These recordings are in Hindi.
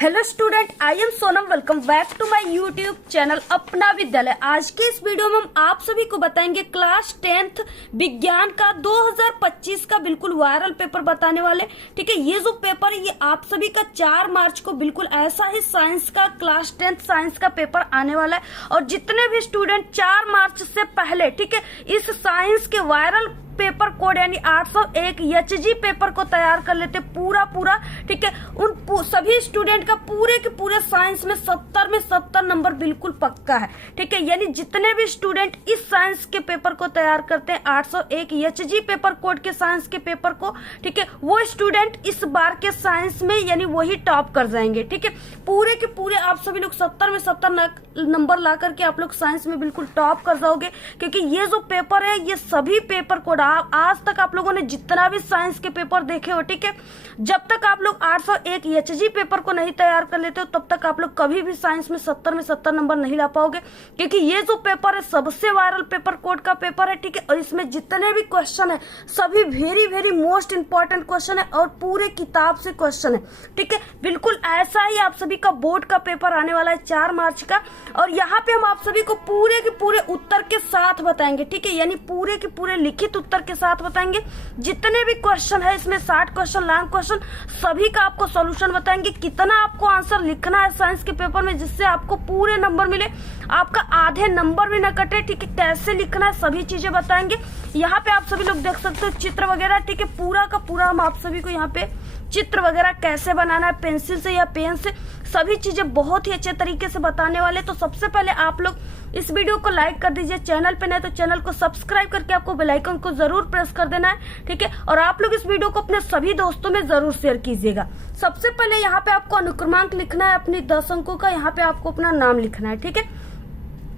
Hello student, I am Sonam. Welcome back to my YouTube channel Apna Vidyalaya. आज के इस वीडियो में हम आप सभी को बताएंगे क्लास 10th विज्ञान का 2025 का बिल्कुल वायरल पेपर बताने वाले। ठीक है, ये जो पेपर है ये आप सभी का 4 मार्च को बिल्कुल ऐसा ही साइंस का क्लास 10th साइंस का पेपर आने वाला है। और जितने भी स्टूडेंट 4 मार्च से पहले ठीक है इस साइंस के वायरल पेपर कोड यानी 801 एचजी पेपर को तैयार कर लेते पूरा ठीक है, उन सभी स्टूडेंट का पूरे के पूरे साइंस में 70 नंबर बिल्कुल पक्का है। ठीक है, यानी जितने भी स्टूडेंट इस साइंस के पेपर को तैयार करते हैं 801 एचजी पेपर कोड के साइंस के पेपर को, ठीक है, वो स्टूडेंट इस बार के साइंस में यानी वही टॉप कर जाएंगे। ठीक है, पूरे के पूरे आप सभी लोग 70 नंबर ला करके आप लोग साइंस में बिल्कुल टॉप कर जाओगे, क्योंकि ये जो पेपर है ये सभी पेपर कोड आज तक आप लोगों ने जितना भी साइंस के पेपर देखे हो, ठीक है, जब तक आप लोग 801 एचजी पेपर को नहीं तैयार कर लेते हो तब तक आप लोग कभी भी साइंस में 70 नंबर नहीं ला पाओगे, क्योंकि ये जो पेपर है सबसे वायरल पेपर कोड का पेपर है। ठीक है, और इसमें जितने भी क्वेश्चन है सभी वेरी मोस्ट इंपॉर्टेंट क्वेश्चन है और पूरे किताब से क्वेश्चन है। ठीक है, बिल्कुल ऐसा ही आप सभी का बोर्ड का पेपर आने वाला है 4 मार्च का, और यहाँ पे हम आप सभी को पूरे के पूरे उत्तर के साथ बताएंगे। ठीक है, यानी पूरे के पूरे लिखित उत्तर के साथ बताएंगे। जितने भी क्वेश्चन है इसमें 60 क्वेश्चन, लॉन्ग क्वेश्चन, सभी का आपको सॉल्यूशन बताएंगे। कितना आपको आंसर लिखना है साइंस के पेपर में जिससे आपको पूरे नंबर मिले, आपका आधे नंबर भी न कटे। ठीक है, कैसे लिखना है सभी चीजें बताएंगे। यहाँ पे आप सभी लोग देख सकते हो चित्र वगैरह। ठीक है, पूरा का पूरा हम आप सभी को यहाँ पे चित्र वगैरह कैसे बनाना है पेंसिल से या पेन से, सभी चीजें बहुत ही अच्छे तरीके से बताने वाले। तो सबसे पहले आप लोग इस वीडियो को लाइक कर दीजिए, चैनल पे नहीं तो चैनल को सब्सक्राइब करके आपको बेल आइकन को जरूर प्रेस कर देना है। ठीक है, और आप लोग इस वीडियो को अपने सभी दोस्तों में जरूर शेयर कीजिएगा। सबसे पहले यहाँ पे आपको अनुक्रमांक लिखना है अपनी 10 अंकों का, यहाँ पे आपको अपना नाम लिखना है। ठीक है,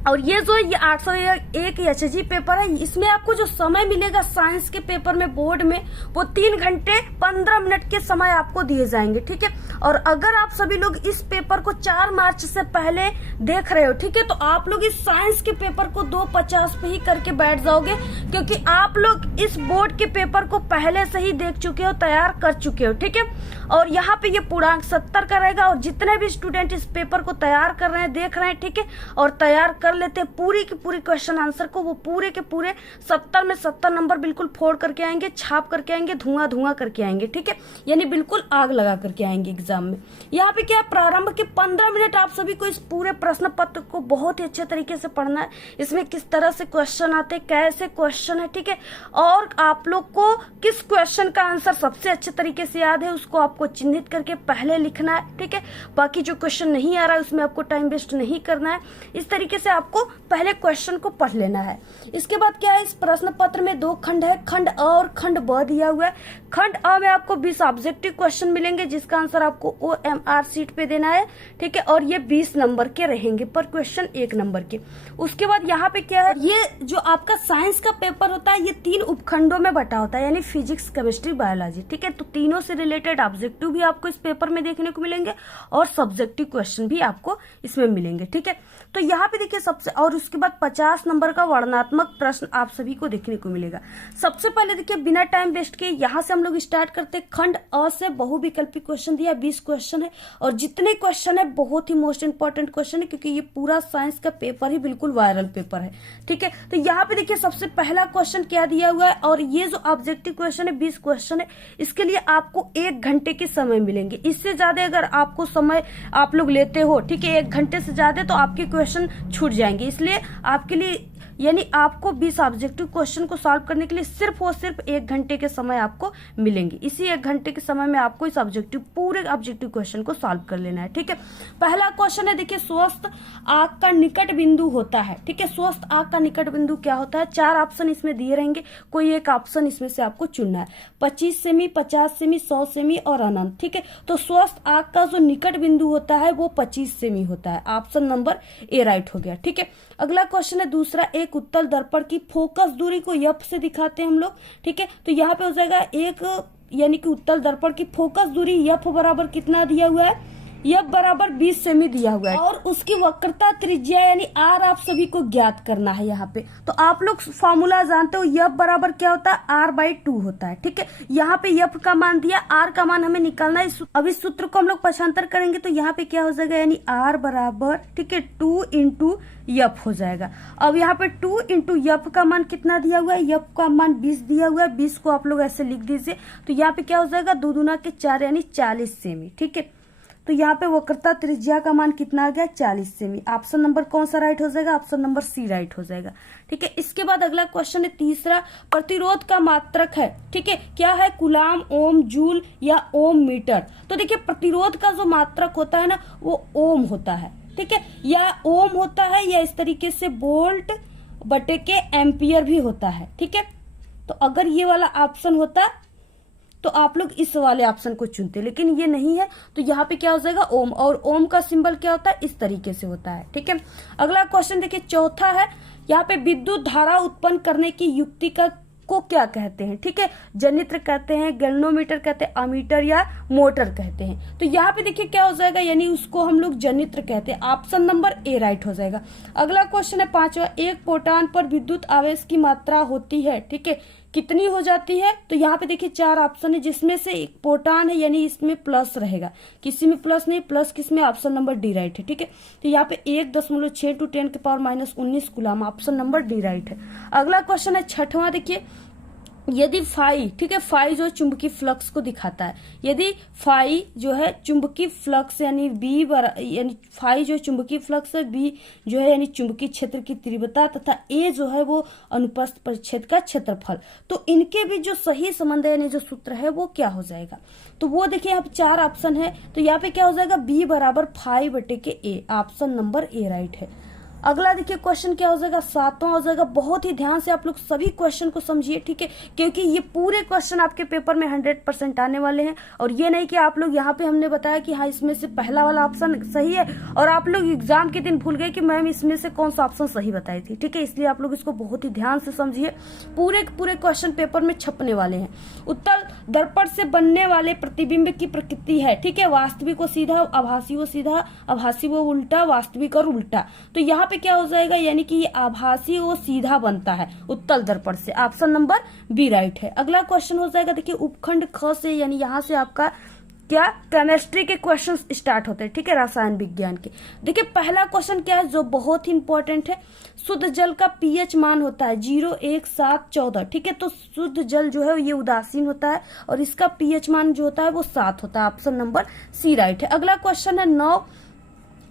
और ये जो ये 801 एचजी पेपर है इसमें आपको जो समय मिलेगा साइंस के पेपर में बोर्ड में वो 3 घंटे 15 मिनट के समय आपको दिए जाएंगे। ठीक है, और अगर आप सभी लोग इस पेपर को 4 मार्च से पहले देख रहे हो, ठीक है, तो आप लोग इस साइंस के पेपर को 2:50 पे ही करके बैठ जाओगे, क्योंकि आप लोग इस बोर्ड के पेपर को पहले से ही देख चुके हो, तैयार कर चुके हो। ठीक है, और यहाँ पे ये पूर्णांक 70 का रहेगा। और जितने भी स्टूडेंट इस पेपर को तैयार कर रहे हैं, देख रहे हैं, ठीक है, और तैयार कर लेते हैं पूरी की पूरी क्वेश्चन आंसर को, वो पूरे के पूरे 70 में 70 नंबर बिल्कुल फोड़ करके आएंगे, छाप करके आएंगे, धुआं करके आएंगे। ठीक है, यानी बिल्कुल आग लगा करके आएंगे एग्जाम में। यहाँ पे क्या है, प्रारंभ के 15 मिनट आप सभी को इस पूरे प्रश्न पत्र को बहुत ही अच्छे तरीके से पढ़ना है। इसमें किस तरह से क्वेश्चन आते हैं, कैसे क्वेश्चन है, ठीक है, और आप लोग को किस क्वेश्चन का आंसर सबसे अच्छे तरीके से याद है उसको आपको चिन्हित करके पहले लिखना है। ठीक है, बाकी जो क्वेश्चन नहीं आ रहा है उसमें आपको टाइम वेस्ट नहीं करना है। इस तरीके से आपको पहले क्वेश्चन को पढ़ लेना है। इसके बाद क्या है, इस प्रश्न पत्र में 2 खंड है, खंड अ और खंड ब दिया हुआ है। खंड अ में आपको 20 ऑब्जेक्टिव क्वेश्चन मिलेंगे जिसका आंसर आपको OMR सीट पे देना है। ठीक है, और ये 20 नंबर के रहेंगे पर क्वेश्चन 1 नंबर के। उसके बाद यहाँ पे क्या है, ये जो आपका साइंस का पेपर होता है ये 3 उपखंडों में बटा होता है, यानी फिजिक्स, केमिस्ट्री, बायोलॉजी। ठीक है, तो तीनों से रिलेटेड ऑब्जेक्टिव भी आपको इस पेपर में देखने को मिलेंगे और सब्जेक्टिव क्वेश्चन भी आपको इसमें मिलेंगे। ठीक है, तो यहाँ पे देखिए सबसे, और उसके बाद 50 नंबर का वर्णनात्मक प्रश्न आप सभी को देखने को मिलेगा। सबसे पहले देखिए बिना टाइम वेस्ट किए यहाँ से हम लोग स्टार्ट करते हैं। खंड अ से बहुविकल्पी क्वेश्चन दिया, 20 क्वेश्चन है, और जितने क्वेश्चन है बहुत ही मोस्ट इंपॉर्टेंट क्वेश्चन है, क्योंकि ये पूरा साइंस का पेपर ही बिल्कुल वायरल पेपर है। ठीक है, तो यहाँ पे देखिए सबसे पहला क्वेश्चन क्या दिया हुआ है, और ये जो ऑब्जेक्टिव क्वेश्चन है 20 क्वेश्चन है, इसके लिए आपको 1 घंटे के समय मिलेंगे। इससे ज्यादा अगर आपको समय आप लोग लेते हो, ठीक है, 1 घंटे से ज्यादा, तो आपके क्वेश्चन छूट जाएंगे। इसलिए आपके लिए यानी आपको 20 ऑब्जेक्टिव क्वेश्चन को सॉल्व करने के लिए सिर्फ और सिर्फ 1 घंटे के समय आपको मिलेंगे। इसी 1 घंटे के समय में आपको इस पूरे ऑब्जेक्टिव क्वेश्चन को सॉल्व कर लेना है। ठीक है, पहला क्वेश्चन है, देखिए स्वस्थ आंख का निकट बिंदु होता है। ठीक है, स्वस्थ आंख का निकट बिंदु क्या होता है, 4 ऑप्शन इसमें दिए रहेंगे, कोई एक ऑप्शन इसमें से आपको चुनना है। 25 सेमी, 50 सेमी, 100 सेमी और अनंत। ठीक है, तो स्वस्थ आंख का जो निकट बिंदु होता है वो 25 सेमी होता है। ऑप्शन नंबर ए राइट हो गया। ठीक है, अगला क्वेश्चन है दूसरा, एक उत्तल दर्पण की फोकस दूरी को एफ से दिखाते हैं हम लोग। ठीक है, तो यहाँ पे हो जाएगा एक, यानी कि उत्तल दर्पण की फोकस दूरी एफ बराबर कितना दिया हुआ है, यह बराबर 20 सेमी दिया हुआ है और उसकी वक्रता त्रिज्या यानी आर आप सभी को ज्ञात करना है। यहाँ पे तो आप लोग फॉर्मूला जानते हो, यफ बराबर क्या होता है, r/2 होता है। ठीक है, यहाँ पे यफ का मान दिया, आर का मान हमें निकालना है। अब इस सूत्र को हम लोग पक्षांतर करेंगे तो यहाँ पे क्या हो जाएगा, यानी r बराबर, ठीक है, 2 इंटू यफ हो जाएगा। अब यहाँ पे 2 इंटू यफ का मान कितना दिया हुआ है, यफ का मान 20 दिया हुआ है। 20 को आप लोग ऐसे लिख दीजिए तो यहाँ पे क्या हो जाएगा, 2 दूना के 4 यानी 40 सेमी। ठीक है, तो यहाँ पे वक्रता त्रिज्या का मान कितना आ गया, 40 सेमी। ऑप्शन नंबर कौन सा राइट हो जाएगा, ऑप्शन नंबर सी राइट हो जाएगा। ठीक है, इसके बाद अगला क्वेश्चन है तीसरा, प्रतिरोध का मात्रक है। ठीक है, क्या है, कूलाम, ओम, जूल या ओम मीटर। तो देखिए प्रतिरोध का जो मात्रक होता है ना वो ओम होता है। ठीक है, या ओम होता है या इस तरीके से वोल्ट बटे के एम्पियर भी होता है। ठीक है, तो अगर ये वाला ऑप्शन होता तो आप लोग इस वाले ऑप्शन को चुनते, लेकिन ये नहीं है तो यहाँ पे क्या हो जाएगा, ओम। और ओम का सिंबल क्या होता है, इस तरीके से होता है। ठीक है, अगला क्वेश्चन देखिए चौथा है, यहाँ पे विद्युत धारा उत्पन्न करने की युक्ति को क्या कहते हैं। ठीक है, जनित्र कहते हैं, गैल्वेनोमीटर कहते हैं, अमीटर या मोटर कहते हैं। तो यहाँ पे देखिए क्या हो जाएगा, यानी उसको हम लोग जनित्र कहते हैं। ऑप्शन नंबर ए राइट हो जाएगा। अगला क्वेश्चन है पांचवा, एक प्रोटॉन पर विद्युत आवेश की मात्रा होती है, ठीक है, कितनी हो जाती है। तो यहाँ पे देखिए 4 ऑप्शन है, जिसमें से एक प्रोटॉन है यानी इसमें प्लस रहेगा, किसी में प्लस नहीं, प्लस किसमें, ऑप्शन नंबर डी राइट है। ठीक है, तो यहाँ पे 1.6 × 10⁻⁻19 coulomb, option number D right है। अगला क्वेश्चन है छठवां, देखिए यदि फाई, ठीक है, फाई जो चुंबकीय फ्लक्स को दिखाता है, यदि फाई जो है चुंबकीय फ्लक्स यानी बी यानी फाई जो चुंबकीय फ्लक्स है, बी जो है यानी चुंबकीय क्षेत्र की तीव्रता, तथा ए जो है वो अनुप्रस्थ परिच्छेद का क्षेत्रफल, तो इनके भी जो सही संबंध है यानी जो सूत्र है वो क्या हो जाएगा। तो वो देखिए यहाँ पे 4 ऑप्शन है, तो यहाँ पे क्या हो जाएगा, बी बराबर फाई बटे के ए, ऑप्शन नंबर ए राइट है। अगला देखिए क्वेश्चन क्या हो जाएगा, 7वां हो जाएगा। बहुत ही ध्यान से आप लोग सभी क्वेश्चन को समझिए, ठीक है, क्योंकि ये पूरे क्वेश्चन आपके पेपर में 100% आने वाले हैं। और ये नहीं कि आप लोग यहाँ पे हमने बताया कि हाँ इसमें से पहला वाला ऑप्शन सही है और आप लोग एग्जाम के दिन भूल गए कि मैम इसमें से कौन सा ऑप्शन सही बताई थी। ठीक है, इसलिए आप लोग इसको बहुत ही ध्यान से समझिए, पूरे क्वेश्चन पेपर में छपने वाले हैं। उत्तल दर्पण से बनने वाले प्रतिबिंब की प्रकृति है, ठीक है, वास्तविक व सीधा, आभासी व सीधा, आभासी व उल्टा, वास्तविक और उल्टा। तो यहाँ पे क्या हो जाएगा, यानी कि ये आभासी और सीधा बनता है उत्तल दर्पण से, ऑप्शन नंबर बी राइट है। अगला क्वेश्चन हो जाएगा, देखिए उपखंड ख से, यानी यहाँ से आपका क्या, केमिस्ट्री के क्वेश्चन स्टार्ट होते हैं, ठीक है, रसायन विज्ञान के। देखिए पहला क्वेश्चन क्या है जो बहुत ही इंपॉर्टेंट है, शुद्ध जल का पीएच मान होता है 0, 1, 7, 14। ठीक है, तो शुद्ध जल जो है ये उदासीन होता है और इसका पीएच मान जो होता है वो 7 होता है, ऑप्शन नंबर सी राइट है। अगला क्वेश्चन है 9,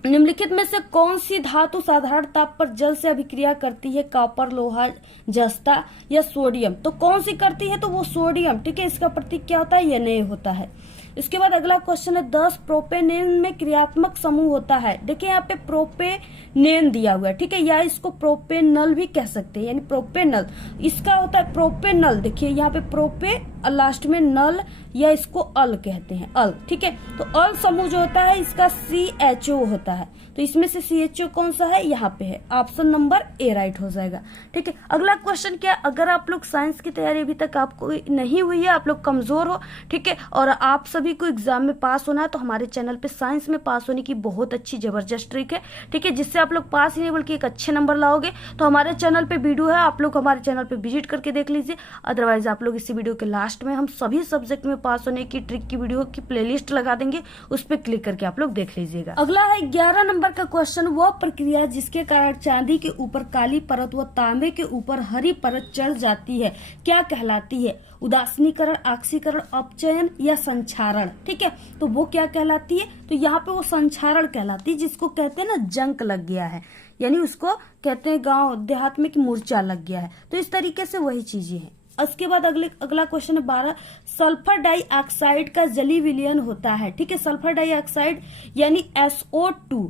निम्नलिखित में से कौन सी धातु साधारण ताप पर जल से अभिक्रिया करती है, कॉपर, लोहा, जस्ता या सोडियम। तो कौन सी करती है, तो वो सोडियम। ठीक है, इसका प्रतीक क्या होता है, Na होता है। इसके बाद अगला क्वेश्चन है 10, प्रोपेनेन में क्रियात्मक समूह होता है। देखिए यहाँ पे प्रोपेनेन दिया हुआ है, ठीक है, या इसको प्रोपेनल भी कह सकते हैं, यानी प्रोपेनल, इसका होता है प्रोपेनल। देखिए यहाँ पे प्रोपे लास्ट में नल, या इसको अल कहते हैं, अल। ठीक है, तो अल समूह जो होता है इसका CHO होता है, तो इसमें से CHO कौन सा है, यहाँ पे है, ऑप्शन नंबर ए राइट हो जाएगा। ठीक है, अगला क्वेश्चन क्या, अगर आप लोग साइंस की तैयारी अभी तक आपको नहीं हुई है, आप लोग कमजोर हो, ठीक है, और आप सभी को एग्जाम में पास होना है, तो हमारे चैनल पे साइंस में पास होने की बहुत अच्छी जबरदस्त ट्रिक है, ठीक है, जिससे आप लोग पास ही नहीं बल्कि एक अच्छे नंबर लाओगे। तो हमारे चैनल पे वीडियो है, आप लोग हमारे चैनल पे विजिट करके देख लीजिए। अदरवाइज आप लोग इसी वीडियो के लास्ट में हम सभी सब्जेक्ट में पास होने की ट्रिक की वीडियो की प्लेलिस्ट लगा देंगे, उस पर क्लिक करके आप लोग देख लीजिएगा। अगला है 11 नंबर का क्वेश्चन, वह प्रक्रिया जिसके कारण चांदी के ऊपर काली परत व तांबे के ऊपर हरी परत चढ़ जाती है क्या कहलाती है, उदासीनीकरण, ऑक्सीकरण, अपचयन या संक्षारण। ठीक है, तो वो क्या कहलाती है, तो यहाँ पे वो संक्षारण कहलाती है, जिसको कहते हैं ना जंक लग गया है, यानी उसको कहते हैं गांव देहात में कि मूर्छा लग गया है। तो इस तरीके से वही चीजें हैं। उसके बाद अगला क्वेश्चन है 12, सल्फर डाइऑक्साइड का जलीय विलयन होता है। ठीक है, सल्फर डाइऑक्साइड यानी SO2,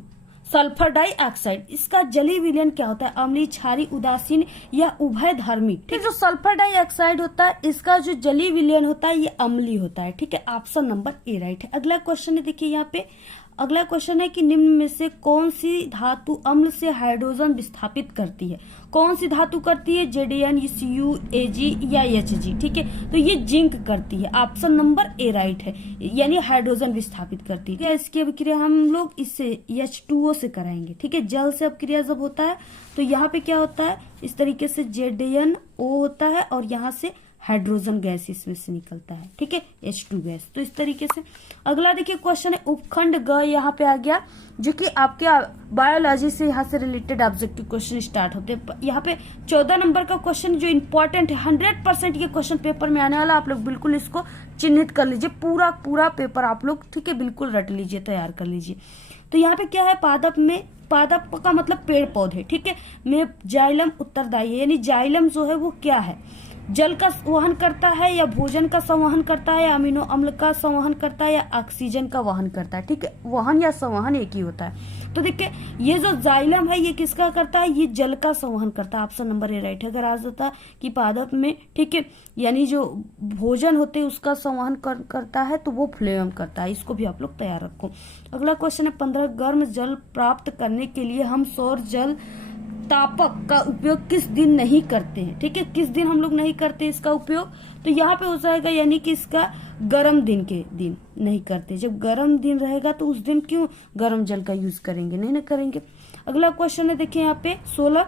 सल्फर डाइऑक्साइड, इसका जलीय विलयन क्या होता है, अम्लीय, क्षारीय, उदासीन या उभयधर्मी। ठीक, जो सल्फर डाइऑक्साइड होता है इसका जो जलीय विलयन होता है ये अम्लीय होता है। ठीक है, ऑप्शन नंबर ए राइट है। अगला क्वेश्चन है, देखिए यहाँ पे अगला क्वेश्चन है कि निम्न में से कौन सी धातु अम्ल से हाइड्रोजन विस्थापित करती है? कौन सी धातु करती है? Zn, Cu, Ag या Hg। ठीक है, तो ये जिंक करती है। ऑप्शन नंबर ए राइट है, यानी हाइड्रोजन विस्थापित करती है। इसकी अभिक्रिया हम लोग इससे H2O से कराएंगे। ठीक है, जल से अभिक्रिया जब होता है तो यहाँ पे क्या होता है, इस तरीके से ZnO होता है और यहाँ से हाइड्रोजन गैस इसमें से निकलता है। ठीक है, H2 गैस। तो इस तरीके से अगला देखिए क्वेश्चन है उपखंड ग यहाँ पे आ गया, जो कि आपके बायोलॉजी से यहाँ से रिलेटेड ऑब्जेक्टिव क्वेश्चन स्टार्ट होते हैं। यहाँ पे 14 नंबर का क्वेश्चन जो इंपॉर्टेंट है, 100% ये क्वेश्चन पेपर में आने वाला, आप लोग बिल्कुल इसको चिन्हित कर लीजिए। पूरा पेपर आप लोग ठीक है बिल्कुल रट लीजिए, तैयार कर लीजिए। तो यहाँ पे क्या है, पादप का मतलब पेड़ पौधे। ठीक है, में जाइलम उत्तरदायी है, यानी जाइलम जो है वो क्या है, जल का वहन करता है या भोजन का संवहन करता है या अमीनो अम्ल का संवहन करता है या ऑक्सीजन का वहन करता है। ठीक है, वहन या संवहन एक ही होता है। तो देखिए ये जो जाइलम है ये किसका करता है, ये जल का संवहन करता है। ऑप्शन नंबर ए राइट है। अगर आज होता कि पादप में ठीक है यानी जो भोजन होते हैं उसका संवहन करता है तो वो फ्लोएम करता है। इसको भी आप लोग तैयार रखो। अगला क्वेश्चन है 15 गर्म जल प्राप्त करने के लिए हम सौर जल तापक का उपयोग किस दिन नहीं करते हैं? ठीक है, किस दिन हम लोग नहीं करते इसका उपयोग, तो यहाँ पे हो जाएगा यानी कि इसका गर्म दिन के दिन नहीं करते। जब गर्म दिन रहेगा तो उस दिन क्यों गर्म जल का यूज करेंगे, नहीं ना करेंगे। अगला क्वेश्चन है देखिए यहाँ पे 16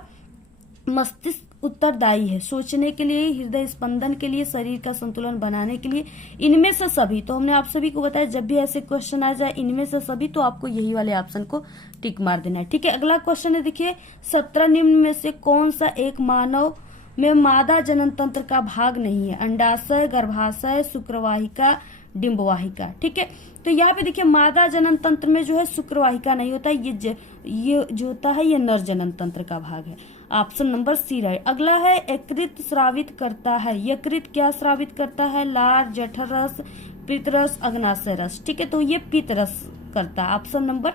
मस्तिष्क उत्तरदायी है सोचने के लिए, हृदय स्पंदन के लिए, शरीर का संतुलन बनाने के लिए, इनमें से सभी। तो हमने आप सभी को बताया जब भी ऐसे क्वेश्चन आ जाए इनमें से सभी, तो आपको यही वाले ऑप्शन को टिक मार देना है। ठीक है, अगला क्वेश्चन है देखिए 17 निम्न में से कौन सा एक मानव में मादा जनन तंत्र का भाग नहीं है? अंडाशय, गर्भाशय, शुक्रवाहिका, डिंबवाहिका। ठीक है, तो यहाँ पे देखिए मादा जनन तंत्र में जो है शुक्रवाहिका नहीं होता, ये जो होता है ये नर जनन तंत्र का भाग है। Option number C right. अगला है यकृत स्रावित करता है, यकृत क्या स्रावित करता है? लार, जठर रस, पित्तरस, अग्नाशय रस। ठीक है, तो ये पित्तरस करता है। ऑप्शन नंबर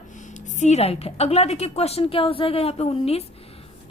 सी राइट है। अगला देखिए क्वेश्चन क्या हो जाएगा यहाँ पे 19,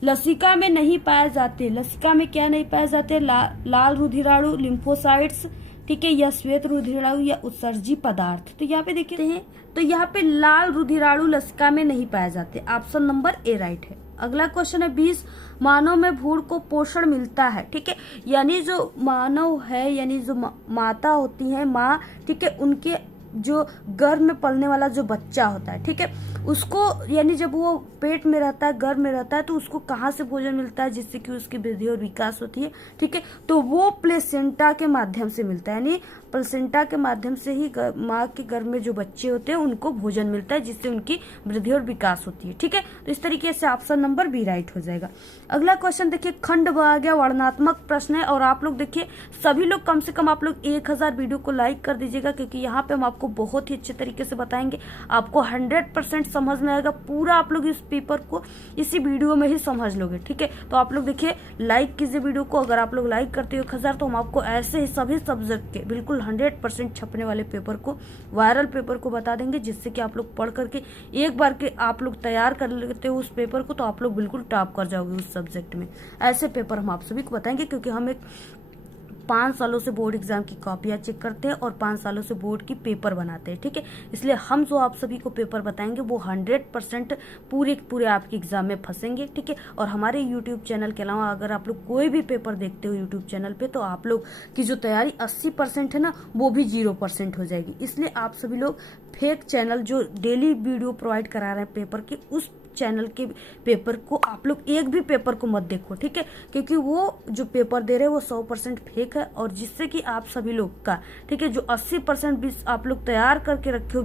लसिका में नहीं पाए जाते, लसिका में क्या नहीं पाए जाते? लाल रुधिराणु, लिम्फोसाइट्स, ठीक है, या श्वेत रुधिराणु या उत्सर्जी पदार्थ। तो यहाँ पे देखते हैं, तो यहाँ पे लाल रुधिराणु लसिका में नहीं पाए जाते। ऑप्शन नंबर ए राइट है। अगला क्वेश्चन है 20, मानव में भ्रूण को पोषण मिलता है। ठीक है, यानी जो मानव है यानी जो माता होती है माँ, ठीक है, उनके जो गर्भ में पलने वाला जो बच्चा होता है, ठीक है, उसको यानी जब वो पेट में रहता है, गर्भ में रहता है, तो उसको कहाँ से भोजन मिलता है जिससे कि उसकी वृद्धि और विकास होती है? ठीक है, तो वो प्लेसेंटा के माध्यम से मिलता है, यानी प्लेसेंटा के माध्यम से ही माँ के गर्भ में जो बच्चे होते हैं उनको भोजन मिलता है जिससे उनकी वृद्धि और विकास होती है। ठीक है, तो इस तरीके से ऑप्शन नंबर बी राइट हो जाएगा। अगला क्वेश्चन देखिए खंड ब आ गया, वर्णनात्मक प्रश्न है, और आप लोग देखिए सभी लोग कम से कम आप लोग 1000 वीडियो को लाइक कर दीजिएगा, क्योंकि यहाँ पे हम आपको बहुत ही अच्छे तरीके से बताएंगे, आपको 100% समझ में आएगा। पूरा आप लोग इस पेपर को इसी वीडियो में ही समझ लोगे। ठीक है, तो आप लोग देखिए लाइक कीजिए वीडियो को। अगर आप लोग लाइक करते हो 1000 तो हम आपको ऐसे ही सभी सब्जेक्ट के बिल्कुल 100% छपने वाले पेपर को, वायरल पेपर को बता देंगे, जिससे कि आप लोग पढ़ करके एक बार के आप लोग तैयार कर लेते हो उस पेपर को, तो आप लोग बिल्कुल टॉप कर जाओगे उस सब्जेक्ट में। ऐसे पेपर हम आप सभी को बताएंगे, क्योंकि हम एक 5 सालों से बोर्ड एग्जाम की कॉपियां चेक करते हैं और 5 सालों से बोर्ड की पेपर बनाते हैं। ठीक है, इसलिए हम जो आप सभी को पेपर बताएंगे वो 100% पूरे आपके एग्जाम में फंसेंगे। ठीक है, और हमारे यूट्यूब चैनल के अलावा अगर आप लोग कोई भी पेपर देखते हो यूट्यूब चैनल पे, तो आप लोग की जो तैयारी 80% है ना, वो भी 0% हो जाएगी। इसलिए आप सभी लोग फेक चैनल जो डेली वीडियो प्रोवाइड करा रहे हैं पेपर के, उस चैनल के पेपर को आप लोग एक भी पेपर को मत देखो। ठीक है, क्योंकि वो जो पेपर दे रहे हैं वो 100% फेक है, और जिससे कि आप सभी लोग का, ठीक है, जो 80% आप लोग तैयार करके रखे हो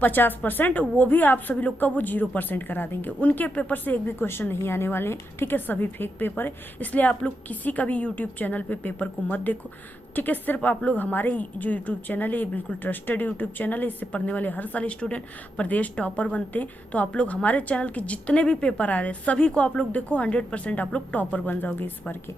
50%, वो भी आप सभी लोग का वो 0% करा देंगे। उनके पेपर से एक भी क्वेश्चन नहीं आने वाले हैं। ठीक है, सभी फेक पेपर है, इसलिए आप लोग किसी का भी यूट्यूब चैनल पे पेपर को मत देखो। ठीक है, सिर्फ आप लोग हमारे जो यूट्यूब चैनल है ये बिल्कुल ट्रस्टेड यूट्यूब चैनल है, इससे पढ़ने वाले हर साल स्टूडेंट प्रदेश टॉपर बनते हैं। तो आप लोग हमारे चैनल के जितने भी पेपर आ रहे हैं सभी को आप लोग देखो, 100% आप लोग टॉपर बन जाओगे इस बार के।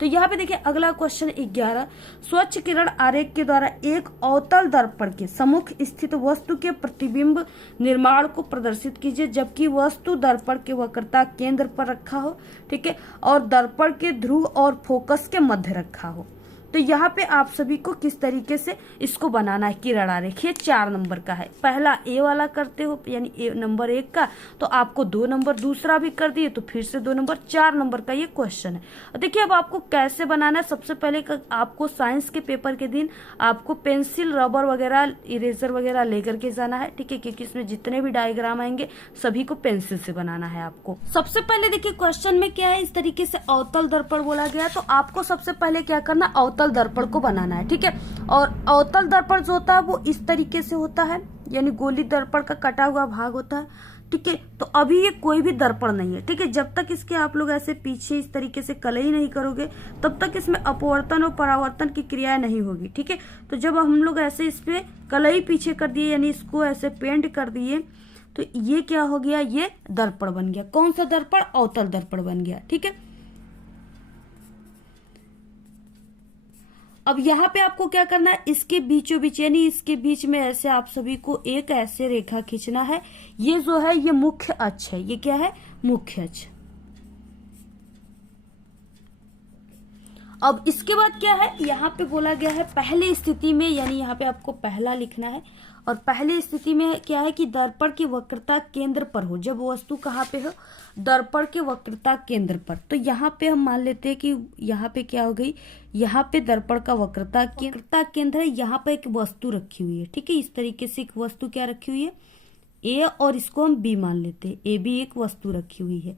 तो यहाँ पे देखिए अगला क्वेश्चन 11, स्वच्छ किरण आरेख के द्वारा एक अवतल दर्पण के सम्मुख स्थित वस्तु के प्रतिबिंब निर्माण को प्रदर्शित कीजिए, जबकि वस्तु दर्पण के वक्रता केंद्र पर रखा हो। ठीक है, और दर्पण के ध्रुव और फोकस के मध्य रखा हो। तो यहाँ पे आप सभी को किस तरीके से इसको बनाना है किरण आरेख। ये 4 नंबर का है। पहला ए वाला करते हो यानी ए नंबर 1 का, तो आपको 2 नंबर, दूसरा भी कर दिए तो फिर से 2 नंबर, 4 नंबर का ये क्वेश्चन है। देखिए अब आपको कैसे बनाना है। सबसे पहले आपको साइंस के पेपर के दिन आपको पेंसिल, रबर वगैरह, इरेजर वगैरह लेकर के जाना है, ठीक है, क्योंकि इसमें जितने भी डायग्राम आएंगे सभी को पेंसिल से बनाना है आपको। सबसे पहले देखिए क्वेश्चन में क्या है, इस तरीके से अवतल दर्पण बोला गया, तो आपको सबसे पहले क्या करना, अवतल दर्पण को बनाना है, ठीक है। और अवतल दर्पण जो होता है वो इस तरीके से होता है, यानी गोली दर्पण का कटा हुआ भाग होता है, ठीक है। तो अभी ये कोई भी दर्पण नहीं है, ठीक है। जब तक इसके आप लोग ऐसे पीछे इस तरीके से कलई नहीं करोगे तब तक इसमें अपवर्तन और परावर्तन की क्रियाएं नहीं होगी, ठीक है। तो जब हम लोग ऐसे इस पे कलई पीछे कर दिए यानी इसको ऐसे पेंट कर दिए तो ये क्या हो गया, ये दर्पण बन गया। कौन सा दर्पण, अवतल दर्पण बन गया, ठीक है। अब यहाँ पे आपको क्या करना है, इसके बीचों बीच यानी इसके बीच में ऐसे आप सभी को एक ऐसे रेखा खींचना है। ये जो है ये मुख्य अक्ष है, ये क्या है, मुख्य अक्ष। अब इसके बाद क्या है, यहाँ पे बोला गया है पहली स्थिति में, यानी यहाँ पे आपको पहला लिखना है। और पहली स्थिति में क्या है कि दर्पण की वक्रता केंद्र पर हो। जब वस्तु कहाँ पे हो, दर्पण के वक्रता केंद्र पर। तो यहाँ पे हम मान लेते हैं कि यहाँ पे क्या हो गई, यहाँ पे दर्पण का वक्रता केंद्र है, यहाँ पे एक वस्तु रखी हुई है, ठीक है। इस तरीके से एक वस्तु क्या रखी हुई है, ए, और इसको हम बी मान लेते हैं, ए बी एक वस्तु रखी हुई है।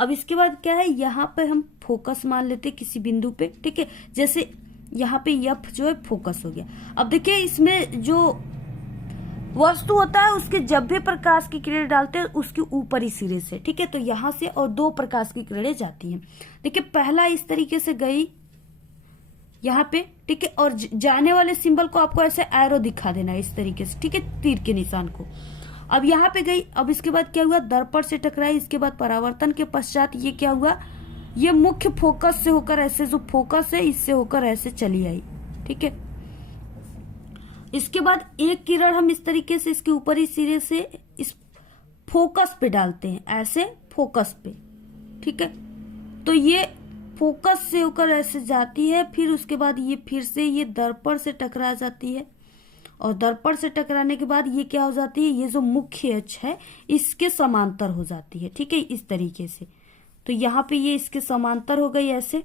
अब इसके बाद क्या है, यहाँ पे हम फोकस मान लेते हैं किसी बिंदु पे, ठीक है। जैसे यहाँ पे एफ जो है फोकस हो गया। अब देखिए इसमें जो वस्तु होता है उसके जब भी प्रकाश की किरणें डालते हैं उसके ऊपरी सिरे से, ठीक है। तो यहाँ से और 2 प्रकाश की किरणें जाती हैं। देखिए पहला इस तरीके से गई यहाँ पे, ठीक है। और जाने वाले सिंबल को आपको ऐसे एरो दिखा देना है इस तरीके से, ठीक है, तीर के निशान को। अब यहाँ पे गई। अब इसके बाद क्या हुआ, दर्पण से टकराई। इसके बाद परावर्तन के पश्चात ये क्या हुआ, ये मुख्य फोकस से होकर ऐसे, जो फोकस है इससे होकर ऐसे चली आई, ठीक है। इसके बाद एक किरण हम इस तरीके से इसके ऊपरी सिरे से इस फोकस पे डालते हैं, ऐसे फोकस पे, ठीक है। तो ये फोकस से होकर ऐसे जाती है, फिर उसके बाद ये फिर से ये दर्पण से टकरा जाती है। और दर्पण से टकराने के बाद ये क्या हो जाती है, ये जो मुख्य अक्ष है इसके समांतर हो जाती है, ठीक है, इस तरीके से। तो यहाँ पे ये इसके समांतर हो गई ऐसे।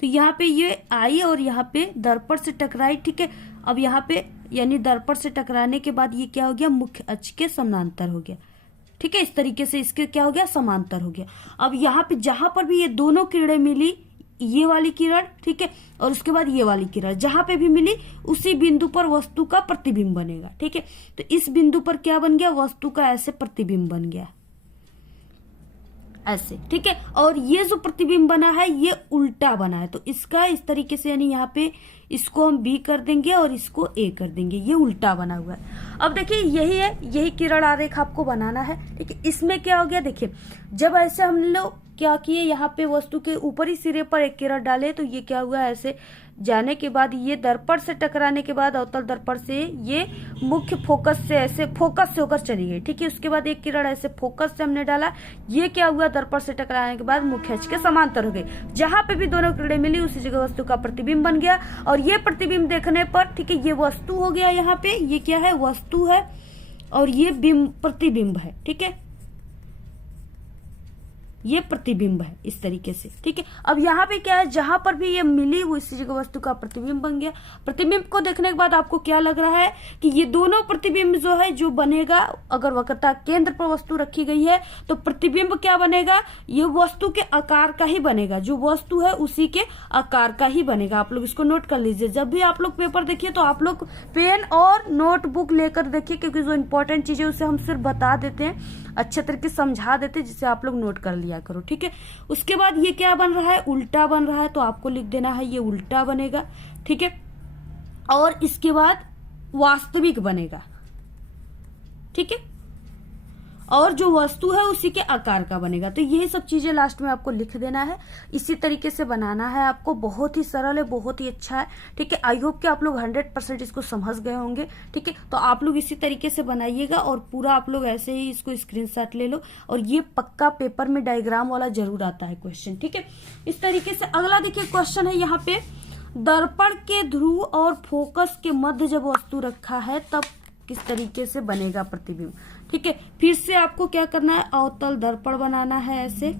तो यहाँ पे ये आई और यहाँ पे दर्पण से टकराई, ठीक है। अब यहाँ पे यानी दर्पण से टकराने के बाद ये क्या हो गया, मुख्य अक्ष के समांतर हो गया, ठीक है। इस तरीके से इसके क्या हो गया, समांतर हो गया। अब यहाँ पे जहां पर भी ये दोनों किरणें मिली, ये वाली किरण, ठीक है, और उसके बाद ये वाली किरण, जहां पे भी मिली उसी बिंदु पर वस्तु का प्रतिबिंब बनेगा, ठीक है। तो इस बिंदु पर क्या बन गया, वस्तु का ऐसे प्रतिबिंब बन गया ऐसे, ठीक है। और ये जो प्रतिबिंब बना है ये उल्टा बना है, तो इसका इस तरीके से यानी यहाँ पे इसको हम बी कर देंगे और इसको ए कर देंगे, ये उल्टा बना हुआ है। अब देखिए यही है, यही किरण आरेख आपको बनाना है, ठीक है। इसमें क्या हो गया, देखिए जब ऐसे हम लोग क्या किए, यहाँ पे वस्तु के ऊपरी सिरे पर एक किरण डाले तो ये क्या हुआ, ऐसे जाने के बाद ये दर्पण से टकराने के बाद अवतल दर्पण से ये मुख्य फोकस से ऐसे फोकस से होकर चली गई, ठीक है। उसके बाद एक किरण ऐसे फोकस से हमने डाला, ये क्या हुआ, दर्पण से टकराने के बाद मुख्य अक्ष के समांतर हो गई। जहां पे भी दोनों किरणें मिली उसी जगह वस्तु का प्रतिबिंब बन गया। और ये प्रतिबिंब देखने पर, ठीक है, ये वस्तु हो गया, यहाँ पे ये क्या है, वस्तु है, और ये बिंब प्रतिबिंब है, ठीक है, ये प्रतिबिंब है इस तरीके से, ठीक है। अब यहाँ पे क्या है, जहां पर भी ये मिली वो इसी जगह वस्तु का प्रतिबिंब बन गया। प्रतिबिंब को देखने के बाद आपको क्या लग रहा है कि ये दोनों प्रतिबिंब जो है जो बनेगा, अगर वक्रता केंद्र पर वस्तु रखी गई है तो प्रतिबिंब क्या बनेगा, ये वस्तु के आकार का ही बनेगा, जो वस्तु है उसी के आकार का ही बनेगा। आप लोग इसको नोट कर लीजिए, जब भी आप लोग पेपर देखिए तो आप लोग पेन और नोटबुक लेकर देखिए, क्योंकि जो इंपॉर्टेंट चीजें उसे हम सिर्फ बता देते हैं, अच्छे तरीके से समझा देते हैं, जिससे आप लोग नोट कर लिया करो, ठीक है। उसके बाद ये क्या बन रहा है, उल्टा बन रहा है, तो आपको लिख देना है ये उल्टा बनेगा, ठीक है। और इसके बाद वास्तविक बनेगा, ठीक है। और जो वस्तु है उसी के आकार का बनेगा। तो यही सब चीजें लास्ट में आपको लिख देना है, इसी तरीके से बनाना है आपको। बहुत ही सरल है, बहुत ही अच्छा है, ठीक है। आई होप कि आप लोग 100% इसको समझ गए होंगे, ठीक है। तो आप लोग इसी तरीके से बनाइएगा और पूरा आप लोग ऐसे ही इसको स्क्रीनशॉट ले लो। और ये पक्का पेपर में डायग्राम वाला जरूर आता है क्वेश्चन, ठीक है। इस तरीके से अगला देखिए क्वेश्चन है यहाँ पे, दर्पण के ध्रुव और फोकस के मध्य जब वस्तु रखा है तब किस तरीके से बनेगा प्रतिबिंब, ठीक है। फिर से आपको क्या करना है, अवतल दर्पण बनाना है ऐसे,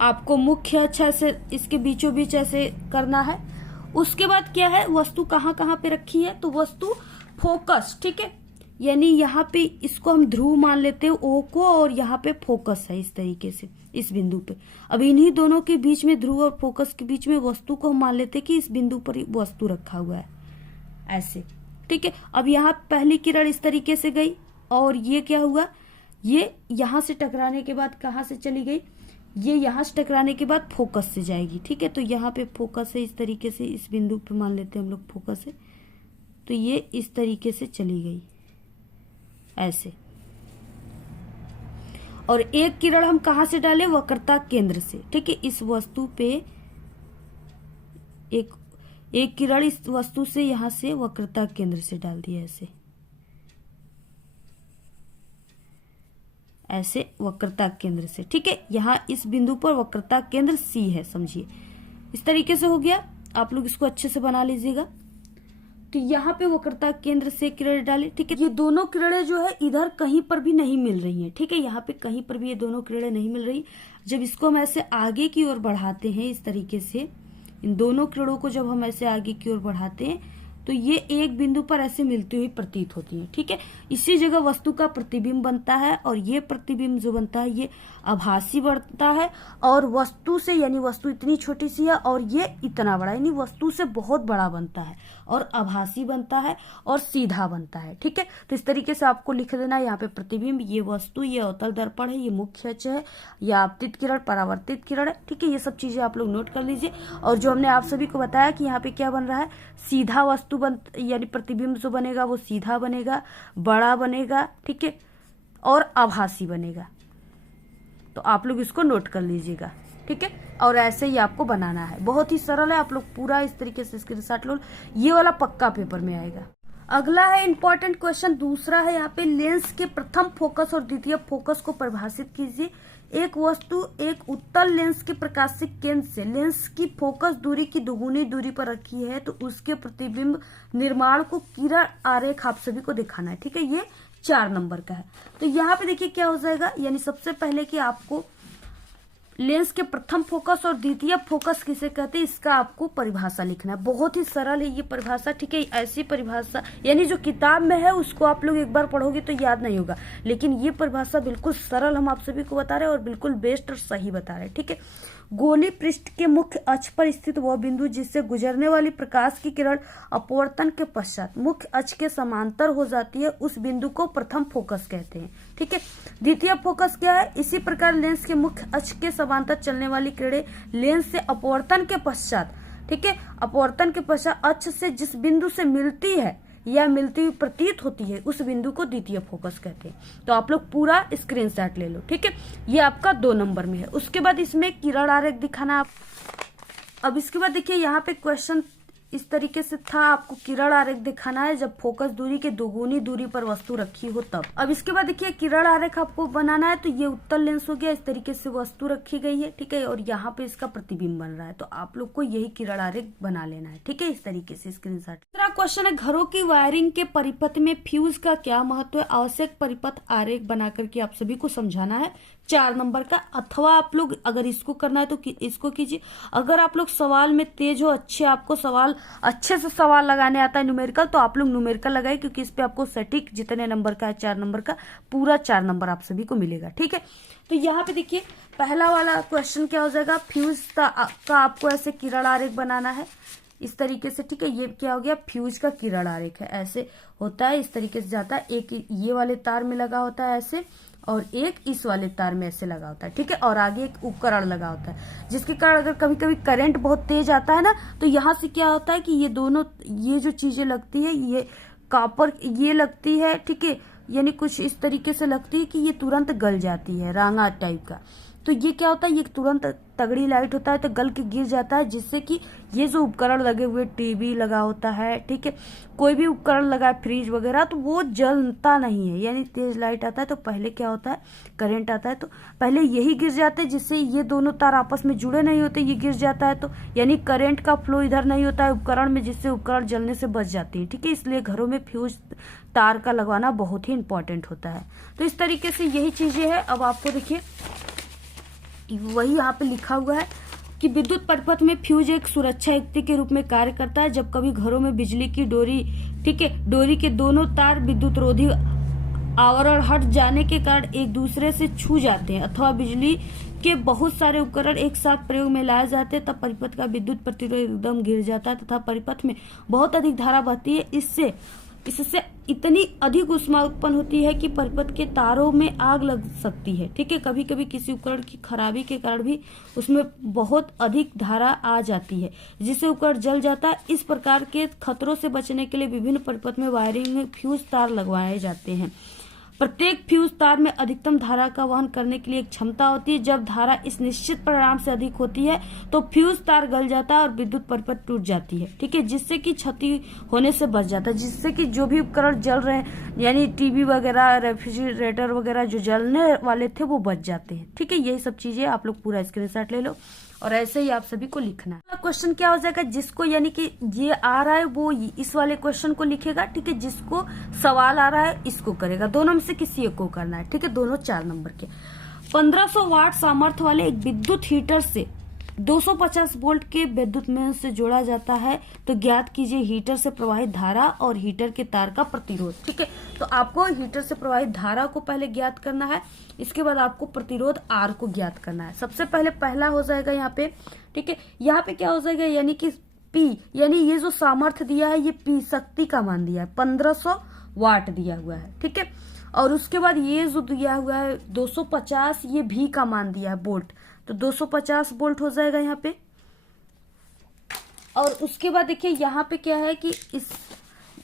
आपको मुख्य अक्ष ऐसे इसके बीचों बीच ऐसे करना है। उसके बाद क्या है, वस्तु कहाँ कहाँ पे रखी है, तो वस्तु फोकस, ठीक है, यानी यहाँ पे इसको हम ध्रुव मान लेते हैं ओ को, और यहाँ पे फोकस है इस तरीके से इस बिंदु पे। अब इन्हीं दोनों के बीच में, ध्रुव और फोकस के बीच में वस्तु को हम मान लेते हैं कि इस बिंदु पर वस्तु रखा हुआ है ऐसे, ठीक है। अब यहाँ पहली किरण इस तरीके से गई और ये क्या हुआ, ये यहाँ से टकराने के बाद कहाँ से चली गई, ये यहाँ से टकराने के बाद फोकस से जाएगी, ठीक है। तो यहाँ पे फोकस है इस तरीके से, इस बिंदु पे मान लेते हैं हम लोग फोकस है, तो ये इस तरीके से चली गई ऐसे। और एक किरण हम कहां से डाले, वक्रता केंद्र से, ठीक है। इस वस्तु पे एक किरण इस वस्तु से यहां से वक्रता केंद्र से डाल दिया ऐसे, ऐसे वक्रता केंद्र से, ठीक है। यहाँ इस बिंदु पर वक्रता केंद्र C है, समझिए इस तरीके से हो गया। आप लोग इसको अच्छे से बना लीजिएगा। तो यहाँ पे वक्रता केंद्र से किरण डाले, ठीक है। ये दोनों किरणें जो है इधर कहीं पर भी नहीं मिल रही हैं, ठीक है। यहाँ पे कहीं पर भी ये दोनों किरणें नहीं मिल रही। जब इसको हम ऐसे आगे की ओर बढ़ाते हैं इस तरीके से, इन दोनों किरणों को जब हम ऐसे आगे की ओर बढ़ाते हैं तो ये एक बिंदु पर ऐसे मिलती हुई प्रतीत होती है, ठीक है। इसी जगह वस्तु का प्रतिबिंब बनता है, और ये प्रतिबिंब जो बनता है ये आभासी बनता है। और वस्तु से, यानी वस्तु इतनी छोटी सी है और ये इतना बड़ा, यानी वस्तु से बहुत बड़ा बनता है, और आभासी बनता है और सीधा बनता है, ठीक है। तो इस तरीके से आपको लिख देना है यहाँ पे प्रतिबिंब, ये वस्तु, ये अवतल दर्पण है, ये मुख्य अक्ष है, ये आपतित किरण, परावर्तित किरण है, ठीक है। ये सब चीजें आप लोग नोट कर लीजिए। और जो हमने आप सभी को बताया कि यहाँ पे क्या बन रहा है, सीधा वस्तु यानी प्रतिबिंब जो बनेगा वो सीधा बनेगा, बड़ा बनेगा, ठीक है, और आभासी बनेगा। तो आप लोग इसको नोट कर लीजिएगा, ठीक है। और ऐसे ही आपको बनाना है, बहुत ही सरल है। आप लोग पूरा इस तरीके से स्क्रीनशॉट लो, ये वाला पक्का पेपर में आएगा। अगला है इंपॉर्टेंट क्वेश्चन, दूसरा है यहाँ पे, लेंस के प्रथम फोकस और द्वितीय फोकस को परिभाषित कीजिए। एक वस्तु एक उत्तल लेंस के प्रकाशिक केंद्र से लेंस की फोकस दूरी की दुगुनी दूरी पर रखी है, तो उसके प्रतिबिंब निर्माण को किरण आरेख आप सभी को दिखाना है, ठीक है। ये 4 नंबर का है। तो यहाँ पे देखिए क्या हो जाएगा, यानी सबसे पहले कि आपको लेंस के प्रथम फोकस और द्वितीय फोकस किसे कहते हैं, इसका आपको परिभाषा लिखना है। बहुत ही सरल है ये परिभाषा, ठीक है। ऐसी परिभाषा यानी जो किताब में है उसको आप लोग एक बार पढ़ोगे तो याद नहीं होगा, लेकिन ये परिभाषा बिल्कुल सरल हम आप सभी को बता रहे हैं और बिल्कुल बेस्ट और सही बता रहे हैं, ठीक है। गोली पृष्ठ के मुख्य अक्ष पर स्थित वह बिंदु जिससे गुजरने वाली प्रकाश की किरण अपवर्तन के पश्चात मुख्य अक्ष के समांतर हो जाती है, उस बिंदु को प्रथम फोकस कहते हैं, ठीक है। द्वितीय फोकस क्या है, इसी प्रकार लेंस के मुख्य अक्ष के समांतर चलने वाली किरणें लेंस से अपवर्तन के पश्चात, ठीक है, अपवर्तन के पश्चात अक्ष से जिस बिंदु से मिलती है या मिलती हुई प्रतीत होती है, उस बिंदु को द्वितीय फोकस कहते हैं। तो आप लोग पूरा स्क्रीनशॉट ले लो, ठीक है। ये आपका 2 नंबर में है। उसके बाद इसमें किरण आरेख दिखाना आप। अब इसके बाद देखिए यहाँ पे क्वेश्चन इस तरीके से था, आपको किरण आरेख दिखाना है जब फोकस दूरी के दोगुनी दूरी पर वस्तु रखी हो तब। अब इसके बाद देखिए किरण आरेख आपको बनाना है, तो ये उत्तल लेंस हो गया, इस तरीके से वस्तु रखी गई है, ठीक है, और यहाँ पे इसका प्रतिबिंब बन रहा है, तो आप लोग को यही किरण आरेख बना लेना है, ठीक है, इस तरीके से स्क्रीनशॉट। दूसरा क्वेश्चन है, घरों की वायरिंग के परिपथ में फ्यूज का क्या महत्व है, आवश्यक परिपथ आरेख बना करके आप सभी को समझाना है, 4 नंबर का। अथवा आप लोग अगर इसको करना है तो इसको कीजिए। अगर आप लोग सवाल में तेज हो, अच्छे आपको सवाल अच्छे से सवाल लगाने आता है न्यूमेरिकल, तो आप लोग न्यूमेरिकल लगाए, क्योंकि इस पे आपको सटीक जितने नंबर का है 4 नंबर का पूरा 4 नंबर आप सभी को मिलेगा, ठीक है। तो यहाँ पे देखिए पहला वाला क्वेश्चन क्या हो जाएगा, फ्यूज का आपको ऐसे किरण आरेख बनाना है इस तरीके से, ठीक है। ये क्या हो गया, फ्यूज का किरण आरेख है, ऐसे होता है, इस तरीके से जाता है, एक ये वाले तार में लगा होता है ऐसे, और एक इस वाले तार में ऐसे लगा होता है, ठीक है। और आगे एक उपकरण लगा होता है जिसके कारण अगर कभी कभी करंट बहुत तेज आता है ना, तो यहाँ से क्या होता है कि ये दोनों, ये जो चीजें लगती है, ये कॉपर ये लगती है, ठीक है, यानी कुछ इस तरीके से लगती है कि ये तुरंत गल जाती है, रांगा टाइप का। तो ये क्या होता है, ये तुरंत तगड़ी लाइट होता है तो गल के गिर जाता है, जिससे कि ये जो उपकरण लगे हुए, टीवी लगा होता है, ठीक है, कोई भी उपकरण लगा है, फ्रिज वगैरह, तो वो जलता नहीं है। यानी तेज लाइट आता है तो पहले क्या होता है, करंट आता है तो पहले यही गिर जाते हैं, जिससे ये दोनों तार आपस में जुड़े नहीं होते, ये गिर जाता है तो यानी करंट का फ्लो इधर नहीं होता है उपकरण में, जिससे उपकरण जलने से बच जाती है, ठीक है। इसलिए घरों में फ्यूज तार का लगवाना बहुत ही इंपॉर्टेंट होता है। तो इस तरीके से यही चीजें हैं। अब आपको देखिए वही यहाँ पे लिखा हुआ है कि विद्युत परिपथ में फ्यूज एक सुरक्षा युक्ति के रूप में कार्य करता है। जब कभी घरों में बिजली की डोरी, ठीक है, डोरी के दोनों तार विद्युत रोधी आवरण हट जाने के कारण एक दूसरे से छू जाते हैं अथवा बिजली के बहुत सारे उपकरण एक साथ प्रयोग में लाए जाते हैं, तब परिपथ का विद्युत प्रतिरोध एकदम गिर जाता है तथा परिपथ में बहुत अधिक धारा बहती है। इससे इतनी अधिक ऊष्मा उत्पन्न होती है कि परिपथ के तारों में आग लग सकती है, ठीक है। कभी कभी किसी उपकरण की खराबी के कारण भी उसमें बहुत अधिक धारा आ जाती है, जिससे उपकरण जल जाता है। इस प्रकार के खतरों से बचने के लिए विभिन्न परिपथ में वायरिंग में फ्यूज तार लगवाए जाते हैं। प्रत्येक फ्यूज तार में अधिकतम धारा का वहन करने के लिए एक क्षमता होती है। जब धारा इस निश्चित परिमाण से अधिक होती है तो फ्यूज तार गल जाता है और विद्युत परिपथ टूट जाती है, ठीक है, जिससे कि क्षति होने से बच जाता है, जिससे कि जो भी उपकरण जल रहे हैं, यानी टीवी वगैरह, रेफ्रिजरेटर वगैरह जो जलने वाले थे वो बच जाते हैं, ठीक है। यही सब चीजें आप लोग पूरा स्क्रीनशॉट ले लो और ऐसे ही आप सभी को लिखना है। क्वेश्चन क्या हो जाएगा, जिसको यानी कि ये आ रहा है वो इस वाले क्वेश्चन को लिखेगा, ठीक है, जिसको सवाल आ रहा है इसको करेगा, दोनों में से किसी एक को करना है, ठीक है। दोनों 4 नंबर के। 1500 वाट सामर्थ्य वाले एक विद्युत हीटर से 250 वोल्ट के विद्युत में से जोड़ा जाता है, तो ज्ञात कीजिए हीटर से प्रवाहित धारा और हीटर के तार का प्रतिरोध, ठीक है। तो आपको हीटर से प्रवाहित धारा को पहले ज्ञात करना है, इसके बाद आपको प्रतिरोध R को ज्ञात करना है। सबसे पहले पहला हो जाएगा यहाँ पे, ठीक है, यहाँ पे क्या हो जाएगा, यानी कि P, यानी ये जो सामर्थ्य दिया है ये P शक्ति का मान दिया है, 1500 वाट दिया हुआ है, ठीक है। और उसके बाद ये जो दिया हुआ है 250, ये V का मान दिया है वोल्ट, तो 250 वोल्ट हो जाएगा यहाँ पे। और उसके बाद देखिए यहाँ पे क्या है कि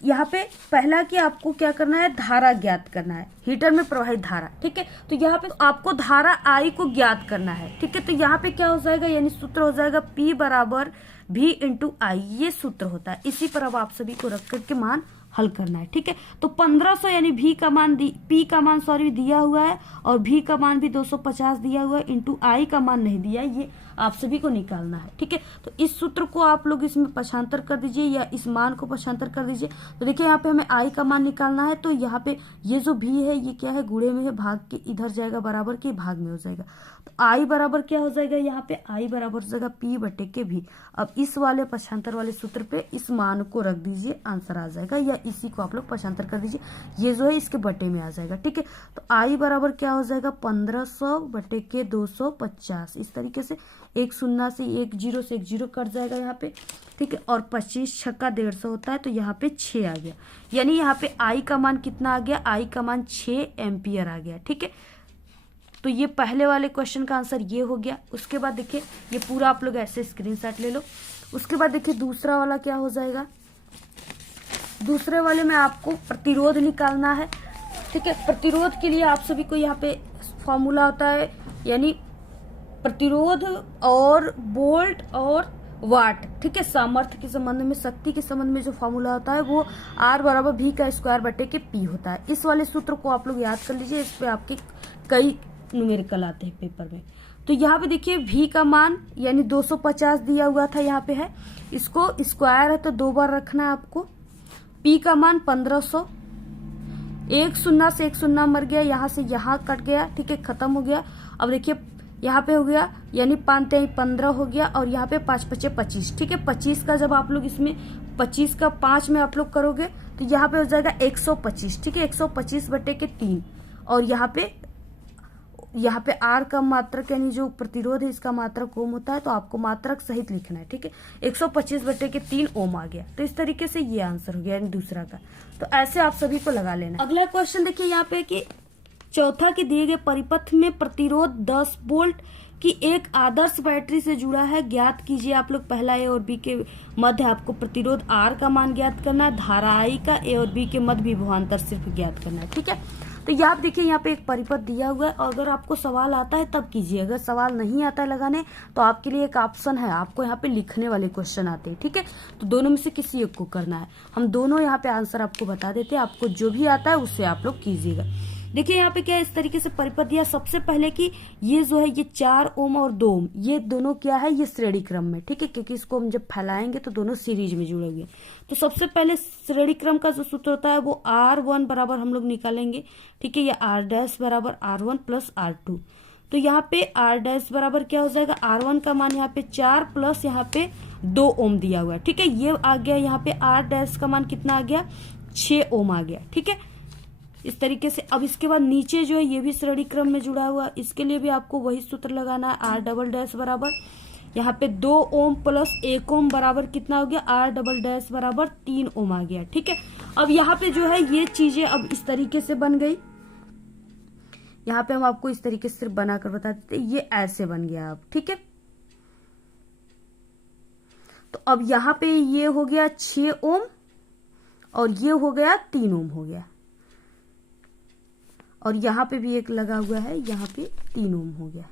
यहाँ पे पहला कि आपको क्या करना है, धारा ज्ञात करना है, हीटर में प्रवाहित धारा, ठीक है। तो यहाँ पे आपको धारा I को ज्ञात करना है, ठीक है। तो यहाँ पे क्या हो जाएगा, यानी सूत्र हो जाएगा P बराबर V इंटू I, ये सूत्र होता है। इसी पर अब आप सभी को रख करके मान हल करना है, ठीक है। तो 1500 यानी P का मान दिया हुआ है और V का मान भी 250 दिया हुआ है, इंटू I का मान नहीं दिया है, ये आप सभी को निकालना है, ठीक है। तो इस सूत्र को आप लोग इसमें पक्षांतर कर दीजिए या इस मान को पक्षांतर कर दीजिए। तो देखिए यहाँ पे हमें I का मान निकालना है, तो यहाँ पे ये जो V है ये क्या है, गुणे में है, भाग के इधर जाएगा, बराबर के भाग में हो जाएगा। तो I बराबर क्या हो जाएगा, यहाँ पे I बराबर हो जाएगा P बटे के V। अब इस वाले पक्षांतर वाले सूत्र पे इस मान को रख दीजिए, आंसर आ जाएगा, या इसी को आप लोग पक्षांतर कर दीजिए, ये जो है इसके बटे में आ जाएगा, ठीक है। तो I बराबर क्या हो जाएगा, 1500 बटे के 250, इस तरीके से एक शून्य से एक जीरो से एक जीरो कट जाएगा यहाँ पे, ठीक है। और 25 छक्का 150 होता है, तो यहाँ पे 6 आ गया, यानी यहाँ पे I का मान कितना आ गया, I का मान 6 एम्पियर आ गया, ठीक है। तो ये पहले वाले क्वेश्चन का आंसर ये हो गया। उसके बाद देखिए ये पूरा आप लोग ऐसे स्क्रीनशॉट ले लो। उसके बाद देखिए दूसरा वाला क्या हो जाएगा, दूसरे वाले में आपको प्रतिरोध निकालना है, ठीक है। प्रतिरोध के लिए आप सभी को यहाँ पे फॉर्मूला होता है, यानी प्रतिरोध और वोल्ट और वाट, ठीक है, सामर्थ्य के संबंध में, शक्ति के संबंध में जो फॉर्मूला होता है वो R बराबर V का स्क्वायर बटे के P होता है। इस वाले सूत्र को आप लोग याद कर लीजिए, इस पे आपके कई न्यूमेरिकल आते हैं पेपर में। तो यहाँ पे देखिए V का मान यानी 250 दिया हुआ था, यहाँ पे है, इसको स्क्वायर है तो 2 बार रखना है आपको। P का मान 1500, एक शून्य से एक शून्य मर गया, यहाँ से यहाँ कट गया, ठीक है, खत्म हो गया। अब देखिए यहाँ पे हो गया, यानी 5 3 15 हो गया, और यहाँ पे 5 5 25, ठीक है। 25 का जब आप लोग इसमें 25 का 5 में आप लोग करोगे तो यहाँ पे हो जाएगा 125, ठीक है, 125 बटे के 3। और यहाँ पे R का मात्रक यानी जो प्रतिरोध है इसका मात्रक ओम होता है, तो आपको मात्रक सहित लिखना है, ठीक है। 125 बटे के 3 ओम आ गया। तो इस तरीके से ये आंसर हो गया यानी दूसरा का। तो ऐसे आप सभी को लगा लेना। अगला क्वेश्चन देखिए यहाँ पे कि चौथा कि दिए गए परिपथ में प्रतिरोध 10 वोल्ट की एक आदर्श बैटरी से जुड़ा है, ज्ञात कीजिए। आप लोग पहला ए और बी के मध्य आपको प्रतिरोध आर का मान ज्ञात करना है, धारा आई का ए और बी के मध्य विभवांतर सिर्फ ज्ञात करना है। ठीक है, तो ये आप देखिए यहाँ पे एक परिपथ दिया हुआ है, और अगर आपको सवाल आता है तब कीजिए, अगर सवाल नहीं आता है लगाने तो आपके लिए एक ऑप्शन है, आपको यहाँ पे लिखने वाले क्वेश्चन आते हैं। ठीक है, तो दोनों में से किसी एक को करना है। हम दोनों यहाँ पे आंसर आपको बता देते हैं, आपको जो भी आता है उससे आप लोग कीजिएगा। देखिए यहाँ पे क्या है, इस तरीके से परिपथ दिया। सबसे पहले कि ये जो है ये 4 ओम और 2 ओम, ये दोनों क्या है, ये श्रेणी क्रम में। ठीक है, क्योंकि इसको हम जब फैलाएंगे तो दोनों सीरीज में जुड़े हुए। तो सबसे पहले श्रेणी क्रम का जो सूत्र होता है वो R1 बराबर हम लोग निकालेंगे। ठीक है, ये R डैश बराबर R1 प्लस R2। तो यहाँ पे R डैश बराबर क्या हो जाएगा, R1 का मान यहाँ पे 4 प्लस यहाँ पे 2 ओम दिया हुआ है। ठीक है, ये आ गया यहाँ पे R डैश का मान कितना आ गया, 6 ओम आ गया। ठीक है, इस तरीके से। अब इसके बाद नीचे जो है ये भी श्रेणी क्रम में जुड़ा हुआ, इसके लिए भी आपको वही सूत्र लगाना है। R डबल डैश बराबर यहाँ पे 2 ओम प्लस 1 ओम बराबर कितना हो गया, R डबल डैश बराबर 3 ओम आ गया। ठीक है, अब यहाँ पे जो है ये चीजें अब इस तरीके से बन गई। यहाँ पे हम आपको इस तरीके से सिर्फ बनाकर बता देते, ये ऐसे बन गया अब। ठीक है, तो अब यहाँ पे ये हो गया 6 ओम और ये हो गया 3 ओम हो गया, और यहाँ पे भी एक लगा हुआ है, यहाँ पे 3 ओम हो गया।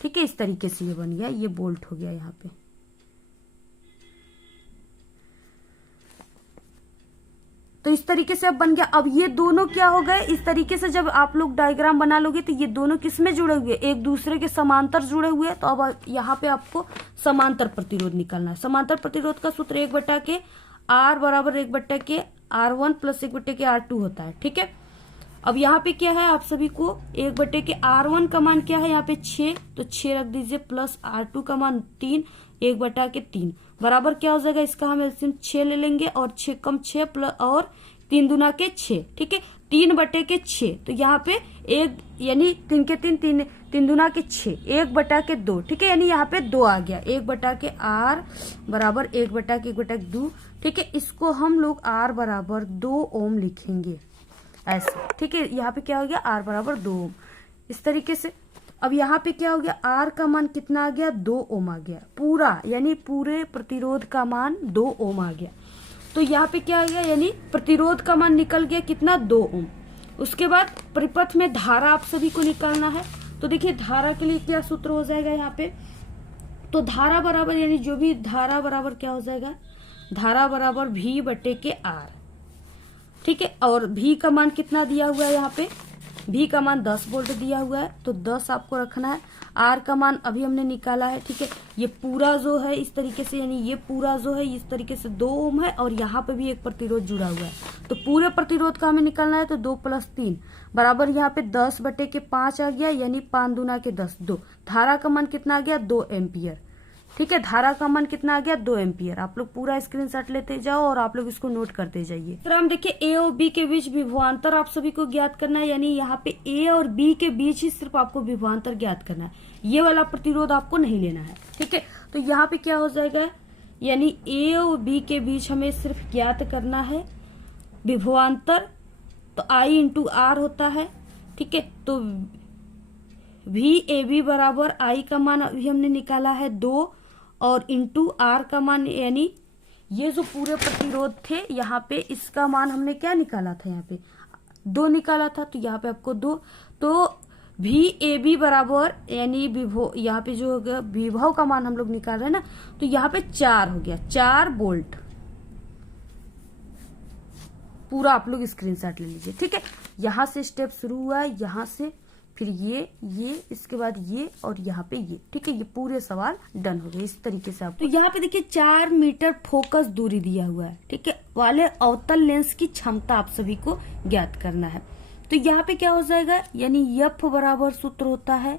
ठीक है, इस तरीके से ये बन गया, ये बोल्ट हो गया यहाँ पे। तो इस तरीके से अब बन गया। अब ये दोनों क्या हो गए, इस तरीके से जब आप लोग डायग्राम बना लोगे तो ये दोनों किस में जुड़े हुए, एक दूसरे के समांतर जुड़े हुए। तो अब यहाँ पे आपको समांतर प्रतिरोध निकालना है। समांतर प्रतिरोध का सूत्र 1/के R बराबर 1/के R1 प्लस 1/के R2 होता है। ठीक है, अब यहाँ पे क्या है, आप सभी को 1/के R1 का मान क्या है, यहाँ पे 6, तो 6 रख दीजिए, प्लस R2 का मान 3, 1/के 3 बराबर क्या हो जाएगा, इसका हम एलसीएम 6 ले लेंगे, और 6 कम 6 प्लस और 3 दूना के 6। ठीक है, 3/के 6, तो यहाँ पे 1 यानी 3 के 3, 3 दूना के 6, 1/के 2। ठीक है, यानी यहाँ पे 2 आ गया, 1/के R बराबर 1/के 1/2। ठीक है, इसको हम लोग R बराबर 2 ओम लिखेंगे ऐसे। ठीक है, यहाँ पे क्या हो गया, R बराबर 2 ओम, इस तरीके से। अब यहाँ पे क्या हो गया, R का मान कितना आ गया, 2 ओम आ गया पूरा, यानी पूरे प्रतिरोध का मान 2 ओम आ गया। तो यहाँ पे क्या आ गया, यानी प्रतिरोध का मान निकल गया कितना, 2 ओम। उसके बाद परिपथ में धारा आप सभी को निकालना है। तो देखिए धारा के लिए क्या सूत्र हो जाएगा यहाँ पे, तो धारा बराबर यानी जो भी धारा बराबर क्या हो जाएगा, धारा बराबर V/के R। ठीक है, और V का मान कितना दिया हुआ है, यहाँ पे V का मान 10 वोल्ट दिया हुआ है, तो 10 आपको रखना है। R का मान अभी हमने निकाला है। ठीक है, ये पूरा जो है इस तरीके से, यानी ये पूरा जो है इस तरीके से 2 ओम है, और यहाँ पे भी एक प्रतिरोध जुड़ा हुआ है, तो पूरे प्रतिरोध का हमें निकालना है। तो 2 + 3 बराबर यहाँ पे 10/के 5 आ गया, यानी 5 दूना के 10, 2। धारा का मान कितना आ गया, 2 एम्पियर। ठीक है, धारा का मान कितना आ गया, 2 एम्पियर। आप लोग पूरा स्क्रीनशॉट लेते जाओ और आप लोग इसको नोट करते जाइए। तो हम देखिए ए और बी के बीच विभवांतर आप सभी को ज्ञात करना है, यानी यहाँ पे ए और बी के बीच ही सिर्फ आपको विभवांतर ज्ञात करना है, ये वाला प्रतिरोध आपको नहीं लेना है। ठीक है, तो यहाँ पे क्या हो जाएगा, यानी ए और बी के बीच हमें सिर्फ ज्ञात करना है विभवांतर, तो I × R होता है। ठीक है, तो VAB बराबर I का मान अभी हमने निकाला है 2, और इंटू R का मान, यानी ये जो पूरे प्रतिरोध थे यहाँ पे इसका मान हमने क्या निकाला था, यहाँ पे 2 निकाला था, तो यहाँ पे आपको 2। तो VAB बराबर यानी यहाँ पे जो हो गया विभव का मान हम लोग निकाल रहे हैं ना, तो यहाँ पे 4 हो गया, 4 वोल्ट। पूरा आप लोग स्क्रीनशॉट ले लीजिए। ठीक है, यहाँ से स्टेप शुरू हुआ है, यहाँ से फिर ये इसके बाद ये और यहाँ पे ये। ठीक है, ये पूरे सवाल डन हो गए इस तरीके से आप। तो यहाँ पे देखिए 4 मीटर फोकस दूरी दिया हुआ है। ठीक है, वाले अवतल लेंस की क्षमता आप सभी को ज्ञात करना है। तो यहाँ पे क्या हो जाएगा, यानी F बराबर सूत्र होता है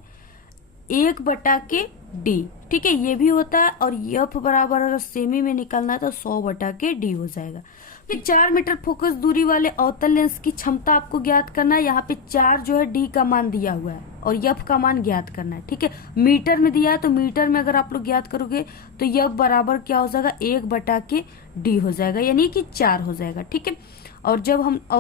1/d, ठीक है, ये भी होता है। और F बराबर अगर सेमी में निकालना है तो 100/d हो जाएगा। फिर 4 मीटर फोकस दूरी वाले अवतल लेंस की क्षमता आपको ज्ञात करना है। यहाँ पे 4 जो है d का मान दिया हुआ है और F का मान ज्ञात करना है, ठीक है। मीटर में दिया है तो मीटर में अगर आप लोग ज्ञात करोगे तो F बराबर क्या हो जाएगा, 1/d हो जाएगा, यानी कि 4 हो जाएगा, ठीक है। और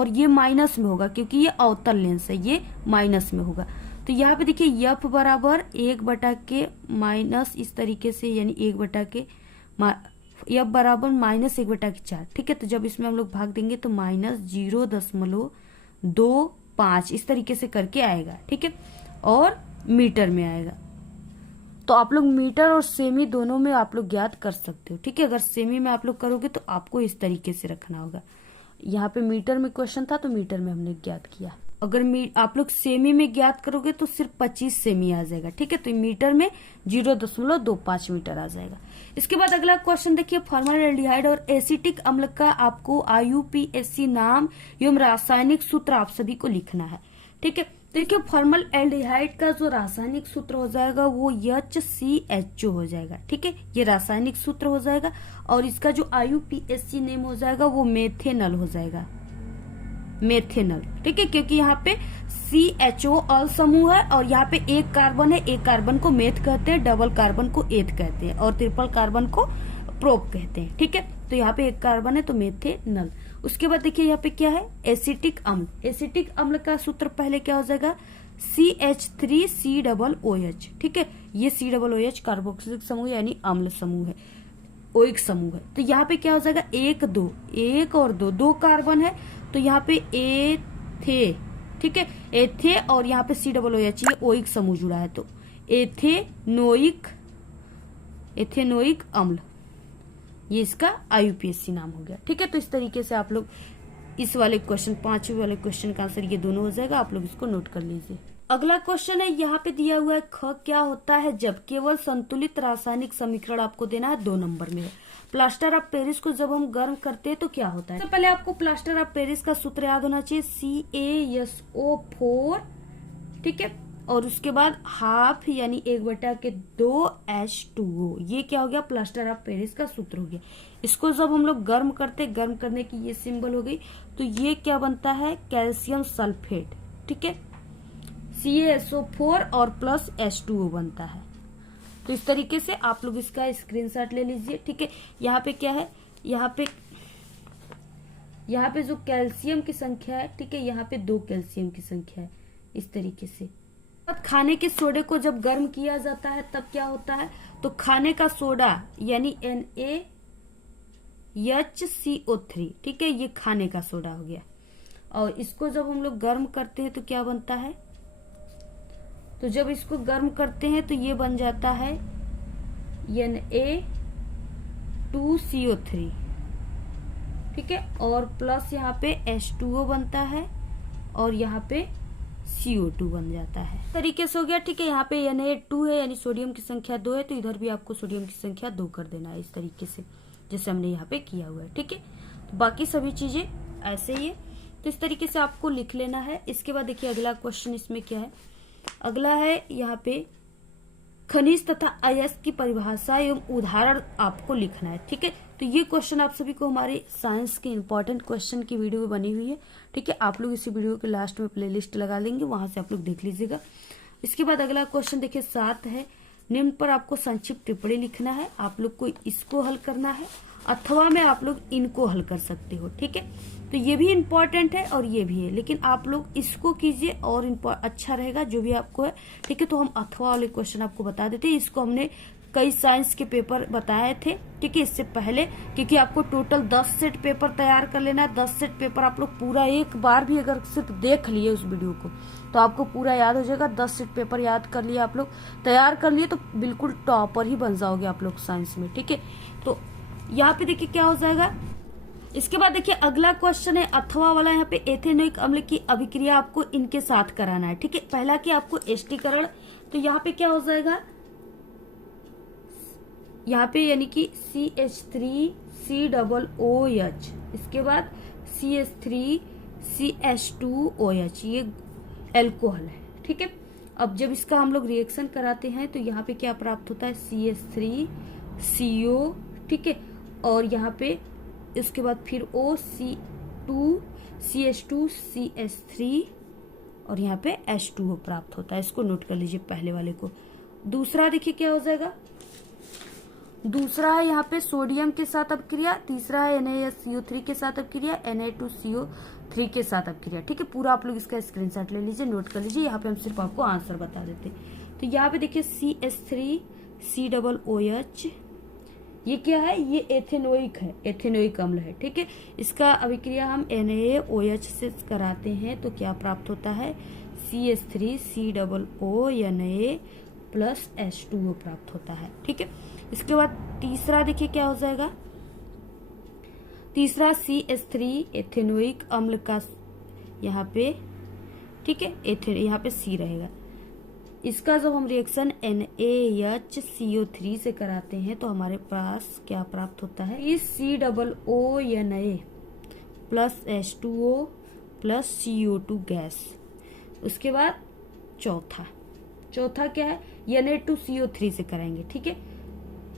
ये माइनस में होगा क्योंकि ये अवतल लेंस है, ये माइनस में होगा। तो यहाँ पे देखिए F बराबर 1/, माइनस इस तरीके से, यानी 1/, F बराबर -1/4, ठीक है। तो जब इसमें हम लोग भाग देंगे तो -0.25 इस तरीके से करके आएगा, ठीक है, और मीटर में आएगा। तो आप लोग मीटर और सेमी दोनों में आप लोग ज्ञात कर सकते हो, ठीक है। अगर सेमी में आप लोग करोगे तो आपको इस तरीके से रखना होगा। यहाँ पे मीटर में क्वेश्चन था तो मीटर में हमने ज्ञात किया। अगर आप लोग सेमी में ज्ञात करोगे तो सिर्फ 25 सेमी आ जाएगा, ठीक है। तो मीटर में 0.25 मीटर आ जाएगा। इसके बाद अगला क्वेश्चन देखिए, फॉर्मलडिहाइड और एसिटिक अम्ल का आपको IUPAC नाम एवं रासायनिक सूत्र आप सभी को लिखना है, ठीक है। देखिए फॉर्मलडिहाइड का जो रासायनिक सूत्र हो जाएगा वो HCHO हो जाएगा, ठीक है, ये रासायनिक सूत्र हो जाएगा। और इसका जो IUPAC नेम हो जाएगा वो मेथेनल हो जाएगा, मेथेनल, ठीक है, क्योंकि यहाँ पे CHO अल समूह है और यहाँ पे एक कार्बन है, एक कार्बन को मेथ कहते हैं, डबल कार्बन को एथ कहते हैं और ट्रिपल कार्बन को प्रोप कहते हैं, ठीक है। तो यहाँ पे एक कार्बन है तो मेथेनल। उसके बाद देखिए यहाँ पे क्या है, एसिटिक अम्ल। एसिटिक अम्ल का सूत्र पहले क्या हो जाएगा, CH3COOH, ठीक है। ये COOH कार्बोक्सिलिक समूह यानी अम्ल समूह है, ओइक समूह है। तो यहाँ पे क्या हो जाएगा, 1 2, 1 और 2 कार्बन है तो यहाँ पे एथे, ठीक है, एथे, और यहाँ पे COOH, ये ओइक समूह जुड़ा है तो एथेनोइक अम्ल, ये इसका IUPAC नाम हो गया, ठीक है। तो इस तरीके से आप लोग इस वाले क्वेश्चन, 5वें वाले क्वेश्चन का आंसर ये दोनों हो जाएगा, आप लोग इसको नोट कर लीजिए। अगला क्वेश्चन है, यहाँ पे दिया हुआ है ख क्या होता है जब केवल संतुलित रासायनिक समीकरण आपको देना है, 2 नंबर में है। प्लास्टर ऑफ पेरिस को जब हम गर्म करते हैं तो क्या होता है। तो पहले आपको प्लास्टर ऑफ पेरिस का सूत्र याद होना चाहिए, CaSO4, ठीक है, और उसके बाद हाफ यानी 1/2 H2O, ये क्या हो गया, प्लास्टर ऑफ पेरिस का सूत्र हो गया। इसको जब हम लोग गर्म करने की ये सिंबल हो गई, तो ये क्या बनता है, कैल्शियम सल्फेट, ठीक है, CaSO4 और प्लस H2O बनता है। तो इस तरीके से आप लोग इसका स्क्रीनशॉट ले लीजिए, ठीक है। यहाँ पे क्या है, यहाँ पे जो कैल्शियम की संख्या है, ठीक है, यहाँ पे 2 कैल्शियम की संख्या है, इस तरीके से। खाने के सोडे को जब गर्म किया जाता है तब क्या होता है, तो खाने का सोडा यानी NaHCO3, ठीक है, ये खाने का सोडा हो गया। और इसको जब हम लोग गर्म करते हैं तो क्या बनता है, तो जब इसको गर्म करते हैं तो ये बन जाता है Na2CO3, ठीक है, और प्लस यहाँ पे H2O बनता है और यहाँ पे CO2 बन जाता है, तरीके से हो गया, ठीक है। यहाँ पे Na2 है यानी सोडियम की संख्या 2 है, तो इधर भी आपको सोडियम की संख्या 2 कर देना है, इस तरीके से जैसे हमने यहाँ पे किया हुआ है, ठीक है। तो बाकी सभी चीजें ऐसे ही है, तो इस तरीके से आपको लिख लेना है। इसके बाद देखिए अगला क्वेश्चन इसमें क्या है, अगला है यहाँ पे खनिज तथा अयस्क की परिभाषा एवं उदाहरण आपको लिखना है, ठीक है। तो ये क्वेश्चन आप सभी को हमारे साइंस के इंपॉर्टेंट क्वेश्चन की वीडियो बनी हुई है, ठीक है। आप लोग इसी वीडियो के लास्ट में प्लेलिस्ट लगा देंगे, वहां से आप लोग देख लीजिएगा। इसके बाद अगला क्वेश्चन देखिए 7 है, निम्न पर आपको संक्षिप्त टिप्पणी लिखना है। आप लोग को इसको हल करना है अथवा में आप लोग इनको हल कर सकते हो, ठीक है। तो ये भी इम्पोर्टेंट है और ये भी है, लेकिन आप लोग इसको कीजिए और अच्छा रहेगा जो भी आपको है, ठीक है। तो हम अथवा वाले क्वेश्चन आपको बता देते हैं, इसको हमने कई साइंस के पेपर बताए थे, ठीक है, इससे पहले, क्योंकि आपको टोटल 10 सेट पेपर तैयार कर लेना है। 10 सेट पेपर आप लोग पूरा एक बार भी अगर सिर्फ देख लिए उस वीडियो को तो आपको पूरा याद हो जाएगा। 10 सेट पेपर याद कर लिए आप लोग, तैयार कर लिए, तो बिल्कुल टॉपर ही बन जाओगे आप लोग साइंस में, ठीक है। तो यहाँ पे देखिए क्या हो जाएगा। इसके बाद देखिए अगला क्वेश्चन है अथवा वाला, यहाँ पे एथेनोइक अम्ल की अभिक्रिया आपको इनके साथ कराना है, ठीक है। पहला कि आपको एस्टीकरण, तो यहाँ पे क्या हो जाएगा, यहाँ पे यानी कि CH3COOH, इसके बाद CH3CH2OH, ये एल्कोहल है, ठीक है। अब जब इसका हम लोग रिएक्शन कराते हैं तो यहाँ पे क्या प्राप्त होता है, CH3CO, ठीक है, और यहाँ पे इसके बाद फिर OC2 CH2 CH3 और यहाँ पे H2O प्राप्त होता है। इसको नोट कर लीजिए पहले वाले को। दूसरा देखिए क्या हो जाएगा, दूसरा है यहाँ पे सोडियम के साथ अपक्रिया, तीसरा है NaSCO3 के साथ अपक्रिया, Na2CO3 के साथ अपक्रिया, ठीक है। पूरा आप लोग इसका स्क्रीनशॉट ले लीजिए, नोट कर लीजिए। यहाँ पे हम सिर्फ आपको आंसर बता देते हैं। तो यहाँ पे देखिए CH3COOH, ये क्या है, ये एथेनोइक है, एथेनोइक अम्ल है, ठीक है। इसका अभिक्रिया हम NaOH से कराते हैं तो क्या प्राप्त होता है, CH3COO प्लस H2O प्राप्त होता है, ठीक है। इसके बाद तीसरा देखिए क्या हो जाएगा, तीसरा CH3 एथेनोइक अम्ल का यहाँ पे, ठीक है, यहाँ पे C रहेगा। इसका जब हम रिएक्शन NaHCO3 से कराते हैं तो हमारे पास क्या प्राप्त होता है, इस COONA plus H2O plus CO2 gas. उसके बाद चौथा क्या है, Na2CO3 से कराएंगे, ठीक है।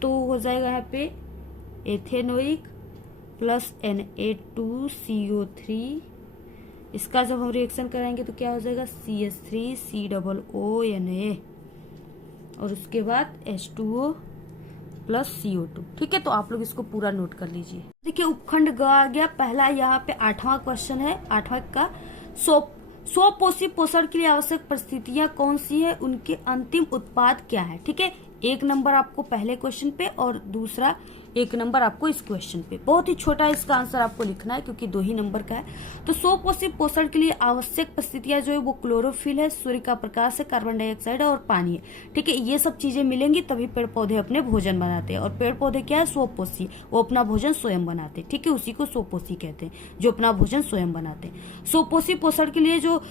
तो हो जाएगा यहाँ पे एथेनोइक प्लस Na2CO3। इसका जब हम रिएक्शन कराएंगे तो क्या हो जाएगा, CH3COONA और उसके बाद H2O प्लस CO2, ठीक है। तो आप लोग इसको पूरा नोट कर लीजिए। देखिए उपखंड ग आ गया पहला। यहाँ पे 8वां क्वेश्चन है, 8वां का स्वपोषी पोषण के लिए आवश्यक परिस्थितियां कौन सी है, उनके अंतिम उत्पाद क्या है, ठीक है। 1 नंबर आपको पहले क्वेश्चन पे और दूसरा 1 नंबर आपको इस क्वेश्चन पे। बहुत ही छोटा इसका आंसर आपको लिखना है क्योंकि 2 ही नंबर का है। तो स्वपोषी पोषण के लिए आवश्यक परिस्थितियां जो है वो क्लोरोफिल है, सूर्य का प्रकाश है, कार्बन डाइऑक्साइड है और पानी है, ठीक है। ये सब चीजें मिलेंगी तभी पेड़ पौधे अपने भोजन बनाते हैं। और पेड़ पौधे क्या है, स्वपोषी, वो अपना भोजन स्वयं बनाते हैं, ठीक है। उसी को स्वपोषी कहते हैं, जो अपना भोजन स्वयं बनाते हैं। स्वपोषी पोषण के लिए जो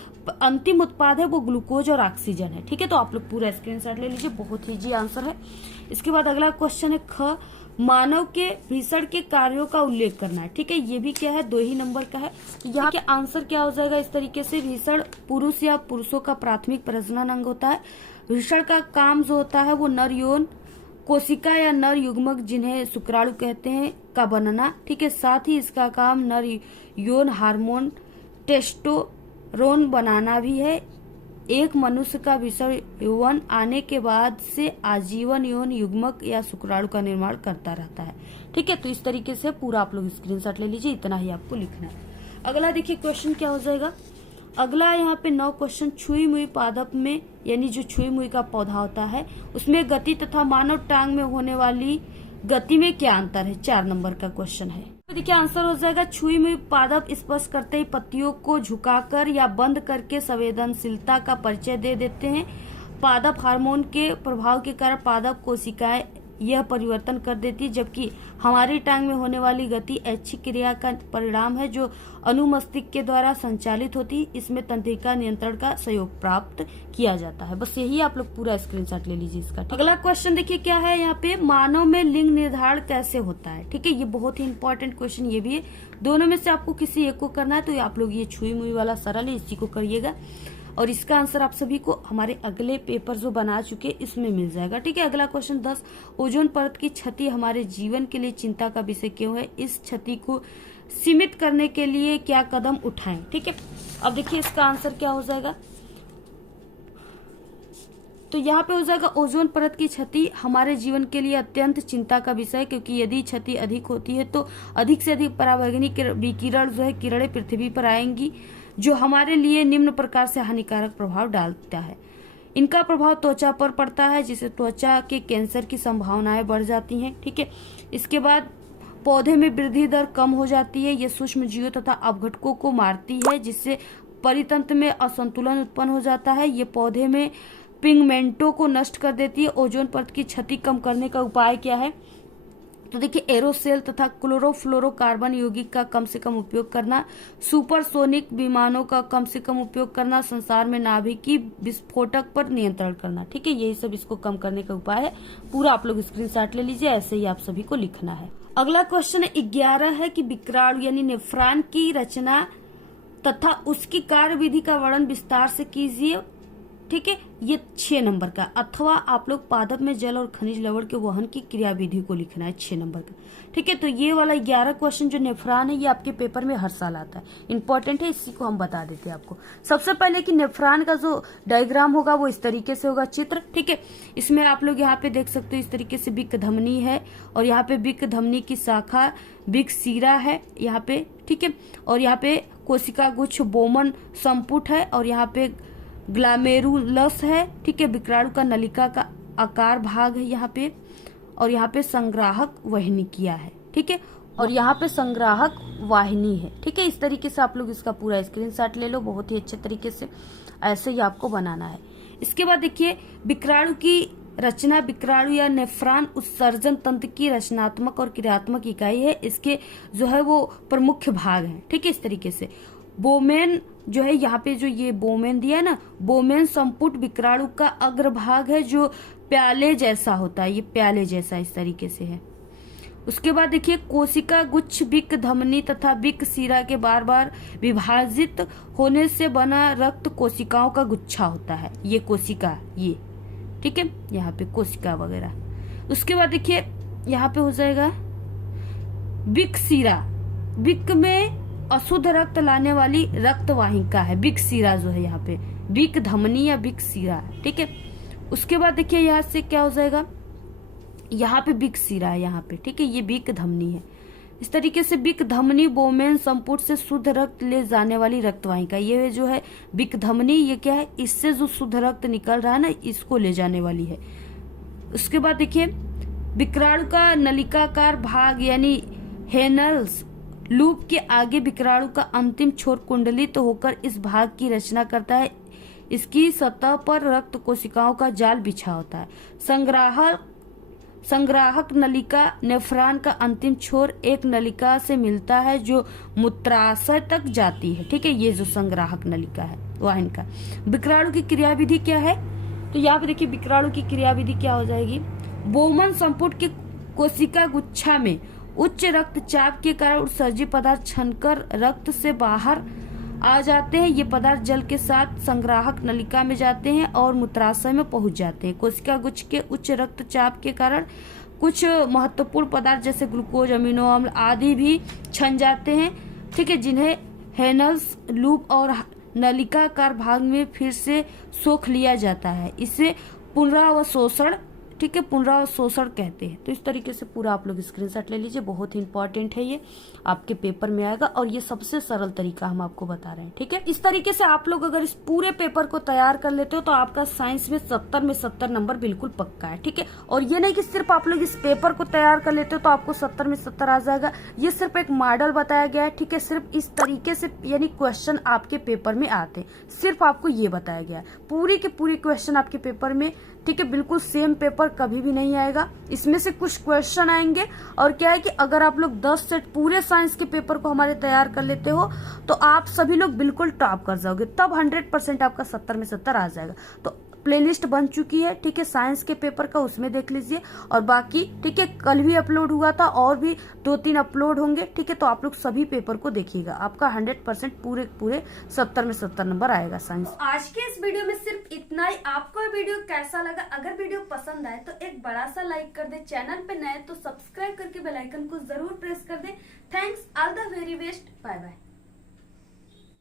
अंतिम उत्पाद है वो ग्लूकोज और ऑक्सीजन है, ठीक है। तो आप लोग पूरा स्क्रीनशॉट ले लीजिए, बहुत इजी आंसर है। इसके बाद अगला क्वेश्चन है ख, मानव के भीषण के कार्यों का उल्लेख करना है, ठीक है। ये भी क्या है, 2 ही नंबर का है। यहाँ के आंसर क्या हो जाएगा इस तरीके से, भीषण पुरुष या पुरुषों का प्राथमिक प्रजनन अंग होता है। भीषण का काम जो होता है वो नर यौन कोशिका या नर युग्मक जिन्हें शुक्राणु कहते हैं का बनना, ठीक है। साथ ही इसका काम नर यौन हार्मोन टेस्टोस्टेरोन बनाना भी है। एक मनुष्य का भीषण यौवन आने के बाद से आजीवन यौन युग्मक या शुक्राणु का निर्माण करता रहता है, ठीक है। तो इस तरीके से पूरा आप लोग स्क्रीनशॉट ले लीजिए, इतना ही आपको लिखना है। अगला देखिए क्वेश्चन क्या हो जाएगा, अगला यहाँ पे 9 क्वेश्चन, छुई मुई पादप में यानी जो छुई मुई का पौधा होता है उसमें गति तथा मानव टांग में होने वाली गति में क्या अंतर है, 4 नंबर का क्वेश्चन है। तो देखिए आंसर हो जाएगा, छुई मुई पादप स्पर्श करते ही पत्तियों को झुकाकर या बंद करके संवेदनशीलता का परिचय दे देते हैं। पादप हार्मोन के प्रभाव के कारण पादप कोशिकाएं यह परिवर्तन कर देती है, जबकि हमारी टांग में होने वाली गति ऐच्छिक क्रिया का परिणाम है जो अनुमस्तिष्क के द्वारा संचालित होती है। इसमें तंत्रिका नियंत्रण का सहयोग प्राप्त किया जाता है। बस यही आप लोग पूरा स्क्रीनशॉट ले लीजिए इसका। अगला क्वेश्चन देखिए क्या है, यहाँ पे मानव में लिंग निर्धारण कैसे होता है, ठीक है। ये बहुत ही इंपॉर्टेंट क्वेश्चन ये भी है। दोनों में से आपको किसी एक को करना है तो आप लोग ये छुई मुई वाला सरल है, इसी को करिएगा। और इसका आंसर आप सभी को हमारे अगले पेपर जो बना चुके इसमें मिल जाएगा, ठीक है। अगला क्वेश्चन 10, ओजोन परत की क्षति हमारे जीवन के लिए चिंता का विषय क्यों है, इस क्षति को सीमित करने के लिए क्या कदम उठाएं, ठीक है। अब देखिए इसका आंसर क्या हो जाएगा, तो यहाँ पे हो जाएगा ओजोन परत की क्षति हमारे जीवन के लिए अत्यंत चिंता का विषय, क्योंकि यदि क्षति अधिक होती है तो अधिक से अधिक पराबैंगनी विकिरण जो है किरणें पृथ्वी पर आएंगी, जो हमारे लिए निम्न प्रकार से हानिकारक प्रभाव डालता है। इनका प्रभाव त्वचा पर पड़ता है, जिससे त्वचा के कैंसर की संभावनाएं बढ़ जाती हैं, ठीक है। इसके बाद पौधे में वृद्धि दर कम हो जाती है, ये सूक्ष्म जीवों तथा अपघटकों को मारती है, जिससे परितंत्र में असंतुलन उत्पन्न हो जाता है। ये पौधे में पिगमेंटों को नष्ट कर देती है। ओजोन परत की क्षति कम करने का उपाय क्या है, तो देखिए एरोसेल तथा क्लोरोफ्लोरोकार्बन यौगिक का कम से कम उपयोग करना, सुपरसोनिक विमानों का कम से कम उपयोग करना, संसार में नाभिकीय विस्फोटक पर नियंत्रण करना, ठीक है। यही सब इसको कम करने का उपाय है। पूरा आप लोग स्क्रीनशॉट ले लीजिए, ऐसे ही आप सभी को लिखना है। अगला क्वेश्चन 11 है कि विकराणु यानी नेफ्रॉन की रचना तथा उसकी कार्यविधि का वर्णन विस्तार से कीजिए। ठीक है, ये 6 नंबर का। अथवा आप लोग पादप में जल और खनिज लवण के वहन की क्रियाविधि को लिखना है 6 नंबर का। ठीक है, तो ये वाला 11 क्वेश्चन जो नेफ्रॉन है ये आपके पेपर में हर साल आता है, इंपॉर्टेंट है, इसी को हम बता देते हैं आपको। सबसे पहले कि नेफ्रॉन का जो डायग्राम होगा वो इस तरीके से होगा चित्र। ठीक है, इसमें आप लोग यहाँ पे देख सकते हो इस तरीके से बिक धमनी है, और यहाँ पे बिक धमनी की शाखा बिक सीरा है यहाँ पे। ठीक है, और यहाँ पे कोशिका गुच्छ बोमन संपुट है, और यहाँ पे ग्लामेरुलस है। ठीक है, विकराणु का नलिका का आकार भाग है यहाँ पे, और यहाँ पे संग्राहक वाहिनिकिया है। ठीक है, और यहाँ पे संग्राहक वाहिनी है। ठीक है, इस तरीके से आप लोग इसका पूरा स्क्रीनशॉट ले लो, बहुत ही अच्छे तरीके से ऐसे ही आपको बनाना है। इसके बाद देखिए विकराणु की रचना। विकराणु या नेफ्रॉन उत्सर्जन तंत्र की रचनात्मक और क्रियात्मक इकाई है। इसके जो है वो प्रमुख भाग हैं। ठीक है, इस तरीके से बोमेन जो है यहाँ पे जो ये बोमेन दिया है ना, बोमेन संपुट विकराणु का अग्रभाग है जो प्याले जैसा होता है, ये प्याले जैसा इस तरीके से है। उसके बाद देखिए कोशिका गुच्छ बिक धमनी तथा बिक सीरा के बार बार विभाजित होने से बना रक्त कोशिकाओं का गुच्छा होता है, ये कोशिका ये। ठीक है, यहाँ पे कोशिका वगैरह। उसके बाद देखिए यहाँ पे हो जाएगा बिक सीरा। बिक में अशुद्ध रक्त लाने वाली रक्त वाहिका है, बिक सीरा जो है यहाँ पे, बिक धमनी या बिक सीरा है। ठीक है, उसके बाद देखिए यहाँ से क्या हो जाएगा, यहाँ पे बिक सीरा है यहाँ पे। ठीक है, ये बिक धमनी है। इस तरीके से बिक धमनी बोमेन संपुट से शुद्ध रक्त ले जाने वाली रक्त वाहिका, ये जो है बिक धमनी, ये क्या है, इससे जो शुद्ध रक्त निकल रहा है ना इसको ले जाने वाली है। उसके बाद देखिए विकराणु का नलिकाकार भाग यानी हेनल्स लूप के आगे विकराणु का अंतिम छोर कुंडलित होकर इस भाग की रचना करता है। इसकी सतह पर रक्त कोशिकाओं का जाल बिछा होता है। संग्राहक नलिका नेफ्रॉन का अंतिम छोर एक नलिका से मिलता है जो मूत्राशय तक जाती है। ठीक है, ये जो संग्राहक नलिका है वाहिन का। विकराणु की क्रियाविधि क्या है, तो यहाँ पे देखिए विकराणु की क्रियाविधि क्या हो जाएगी। बोमन संपुट के कोशिका गुच्छा में उच्च रक्तचाप के कारण उत्सर्जित पदार्थ छनकर रक्त से बाहर आ जाते हैं। ये पदार्थ जल के साथ संग्राहक नलिका में जाते हैं और मूत्राशय में पहुंच जाते हैं। कोशिका गुच्छ के उच्च रक्तचाप के कारण कुछ महत्वपूर्ण पदार्थ जैसे ग्लूकोज, अमीनो अम्ल आदि भी छन जाते हैं। ठीक है, जिन्हें हेनल्स लूप और नलिकाकार भाग में फिर से सोख लिया जाता है। इसे पुनरावशोषण, ठीक है, पुनरावशोषण कहते हैं। तो इस तरीके से पूरा आप लोग स्क्रीनशॉट ले लीजिए, बहुत ही इंपॉर्टेंट है, ये आपके पेपर में आएगा और ये सबसे सरल तरीका हम आपको बता रहे हैं। ठीक है, इस तरीके से आप लोग अगर इस पूरे पेपर को तैयार कर लेते हो तो आपका साइंस में 70 में 70 नंबर बिल्कुल पक्का है। ठीक है, और ये नहीं कि सिर्फ आप लोग इस पेपर को तैयार कर लेते हो तो आपको 70 में 70 आ जाएगा, ये सिर्फ एक मॉडल बताया गया है। ठीक है, सिर्फ इस तरीके से यानी क्वेश्चन आपके पेपर में आते हैं, सिर्फ आपको ये बताया गया है। पूरी के पूरी क्वेश्चन आपके पेपर में, ठीक है, बिल्कुल सेम पेपर कभी भी नहीं आएगा। इसमें से कुछ क्वेश्चन आएंगे, और क्या है कि अगर आप लोग 10 सेट पूरे साइंस के पेपर को हमारे तैयार कर लेते हो तो आप सभी लोग बिल्कुल टॉप कर जाओगे, तब 100% आपका 70 में 70 आ जाएगा। तो प्लेलिस्ट बन चुकी है, ठीक है, साइंस के पेपर का, उसमें देख लीजिए। और बाकी ठीक है, कल भी अपलोड हुआ था और भी 2-3 अपलोड होंगे। ठीक है, तो आप लोग सभी पेपर को देखिएगा, आपका 100% पूरे 70 में 70 नंबर आएगा साइंस। आज के इस वीडियो में सिर्फ इतना ही। आपको ये वीडियो कैसा लगा? अगर वीडियो पसंद आए तो एक बड़ा सा लाइक कर दे, चैनल पे नए तो सब्सक्राइब करके बेल आइकन को जरूर प्रेस कर दे। Thanks, all the very best, bye bye.